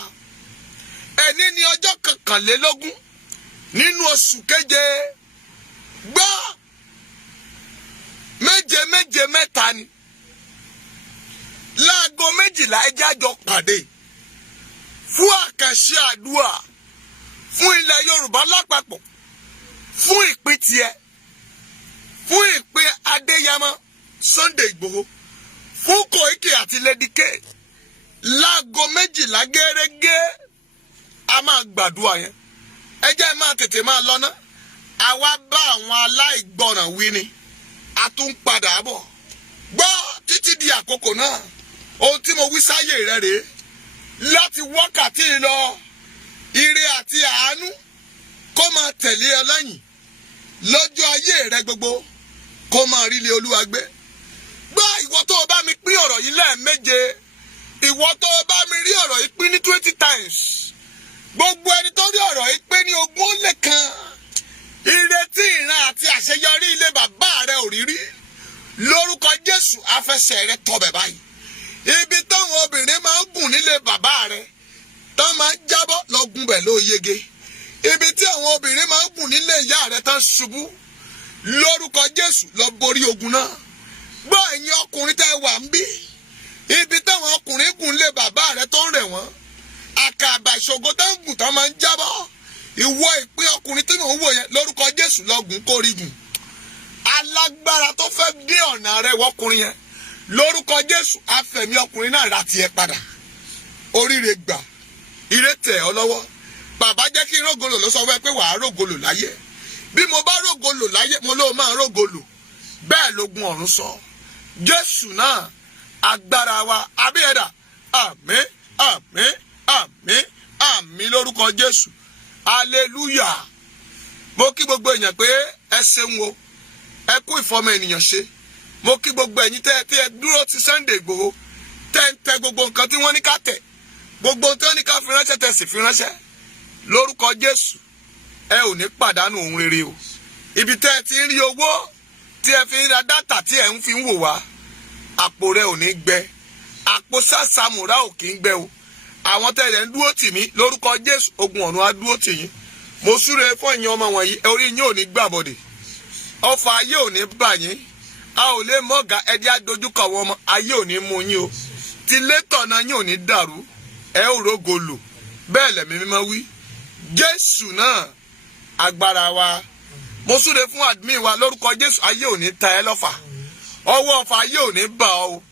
ẹni ní ọjọ́ 21 nínú oṣù keje gbọ́ méje mẹ́ta ni láago 12 ẹjẹ́ àjọ pàdé fún àkànṣe àdúrà fún ilẹ̀ Yorùbá lápapọ̀ fún ìpín tiẹ̀ fún ìpín Adéyẹmọ Sunday Ìgbòho fún Kòíkì àti Lady K láago 12 gẹ́rẹ́gẹ́ a máa gbàdúrà yẹn ẹ jẹ́ máa tètè máa lọ ná àwa bá àwọn aláìgbọràn wí ni a tún padà bọ̀ gbọ́ títí di àkókò náà ohun tí mo wí sáyé rẹ rèé láti wákàtí lọ ire àti àánú kó máa tẹ̀lé ẹ lẹ́yìn lọ́jọ́ ayé rẹ gbogbo kó máa rí ilé Olúwa gbé gbọ́ ìwọ tó o bá mi pín ọ̀rọ̀ yìí lẹ́ẹ̀méje ìwọ tó o bá mi rí ọ̀rọ̀ yìí pín ní 20 times gbogbo ẹni tó rí ọ̀rọ̀ yìí pín ní 20 ìrètí ìran àti àṣeyọrí ilé bàbá rẹ ò rí rí lórúkọ Jésù afẹsẹ̀ rẹ tọbẹ̀ báyìí ibi táwọn obìnrin máa ń gùn nílé bàbá rẹ tán máa ń jábọ́ lọ gùn bẹ̀ ló yege ibi tí àwọn obìnrin máa ń gùn nílé ìyá rẹ tán ṣubú lórúkọ Jésù lọ borí ogun náà gbọ́ ẹ̀yin ọkùnrin tẹ́ wà ń bí ibi táwọn ọkùnrin gùn lé bàbá rẹ tó ń rẹ̀ wọ́n àkàbà ìṣògo tó ń gùn tán máa ń jábọ́ ìwọ ìpín ọkùnrin tí mò ń wò yẹn lórúkọ Jésù lọ gùn kórìgùn alágbára tó fẹ́ dé ọ̀nà rẹ̀ wọ́kùnrin yẹn lórúkọ Jésù afẹ̀mí ọkùnrin náà ra tiẹ̀ padà oríire gbà ire tẹ̀ ọ́ lọ́wọ́ bàbá jẹ́ kí rógolò ló sọ fún ẹ pé wàá rógolò láyé bí mo bá rógolò láyé mo ló máa rógolò bẹ́ẹ̀ lógun ọ̀run sọ Jésù náà agbára wa abíyẹ̀dà àmín àmín àmín àmín lórúkọ Jésù hallelujah mo kí gbogbo èèyàn pé ẹ ṣeun o ẹ kú ìfọmọ ènìyàn ṣe mo kí gbogbo ẹ̀yin tẹ́ ẹ dúró ti Sunday Igboho tẹ́ ń tẹ gbogbo nǹkan tí wọ́n ní ká tẹ̀ gbogbo ohun tí wọ́n ní ká fi ránṣẹ́ tẹ́ sì fi ránṣẹ́ lórúkọ Jésù ẹ ò ní pàdánù ohun rere o ibi tẹ́ ẹ ti ń rí owó tí ẹ fi ń ra dátà tí ẹ ń fi ń wò wá àpò rẹ ò ní gbẹ àpò sàṣàmùrà ò kì í gbẹ o àwọn tẹ́ ẹ ń dúró tì mí lórúkọ Jésù ogun ọ̀run á dúró tì yín mo súre fún ẹ̀yin ọmọ wọ̀nyí orí yín ò ní gbàbọ̀dè ọfà ayé ò ní bà yín a ò lè mọ̀gà ẹdí àdójúkọ àwọn ọmọ ayé ò ní mú yín o ti létọ̀nà yín ò ní dàrú ẹ ò rógo lò bẹ́ẹ̀ lẹ̀mí mímọ́ wí Jésù náà agbára wa mo súre fún admin wa lórúkọ Jésù ayé ò ní ta ẹ lọ́fà ọwọ́ ọfà ayé ò ní bà ọ́ o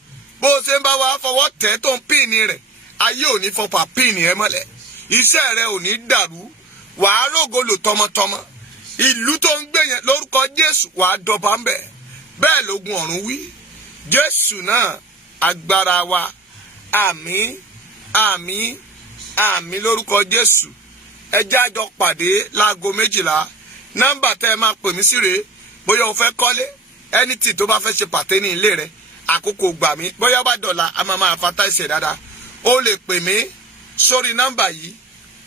bó o ṣe ń bá wa fọwọ́ tẹ̀ tó ń píìnì rẹ̀ ayé ò ní fọpà píìnì ẹ mọ́lẹ̀ iṣẹ́ rẹ ò ní dàrú wàá rógo lò tọmọtọmọ ìlú tó ń gbé yẹn lórúkọ Jésù wàá dọba ń bẹ̀ bẹ́ẹ̀ lógun ọ̀run wí Jésù náà agbára wa àmín àmín àmín lórúkọ Jésù ẹ jẹ́ a jọ pàdé láago 12 nọ́mbà tẹ́ ẹ máa pè mí sí rèé bóyá o fẹ́ kọ́lé anything tó bá fẹ́ ṣe pàtẹ́ ní ilé rẹ àkókò gbà mí bóyá bá dọ̀la a máa fata ìṣẹ̀ dáadáa o lè pè mí sórí nọ́mbà yìí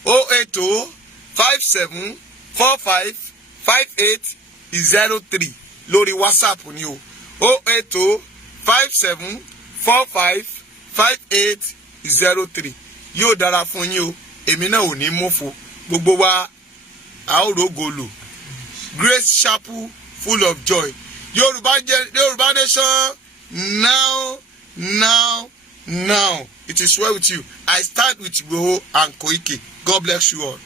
08057455803 lórí WhatsApp ni o 08057455803 yóò dára fún yín o èmi náà ò ní mọ̀fọ̀ gbogbo wa a ó rógo lò Grace Chapel full of joy Yorùbá nation now it is well with you. I start with Igboho and Koiki. God bless you all.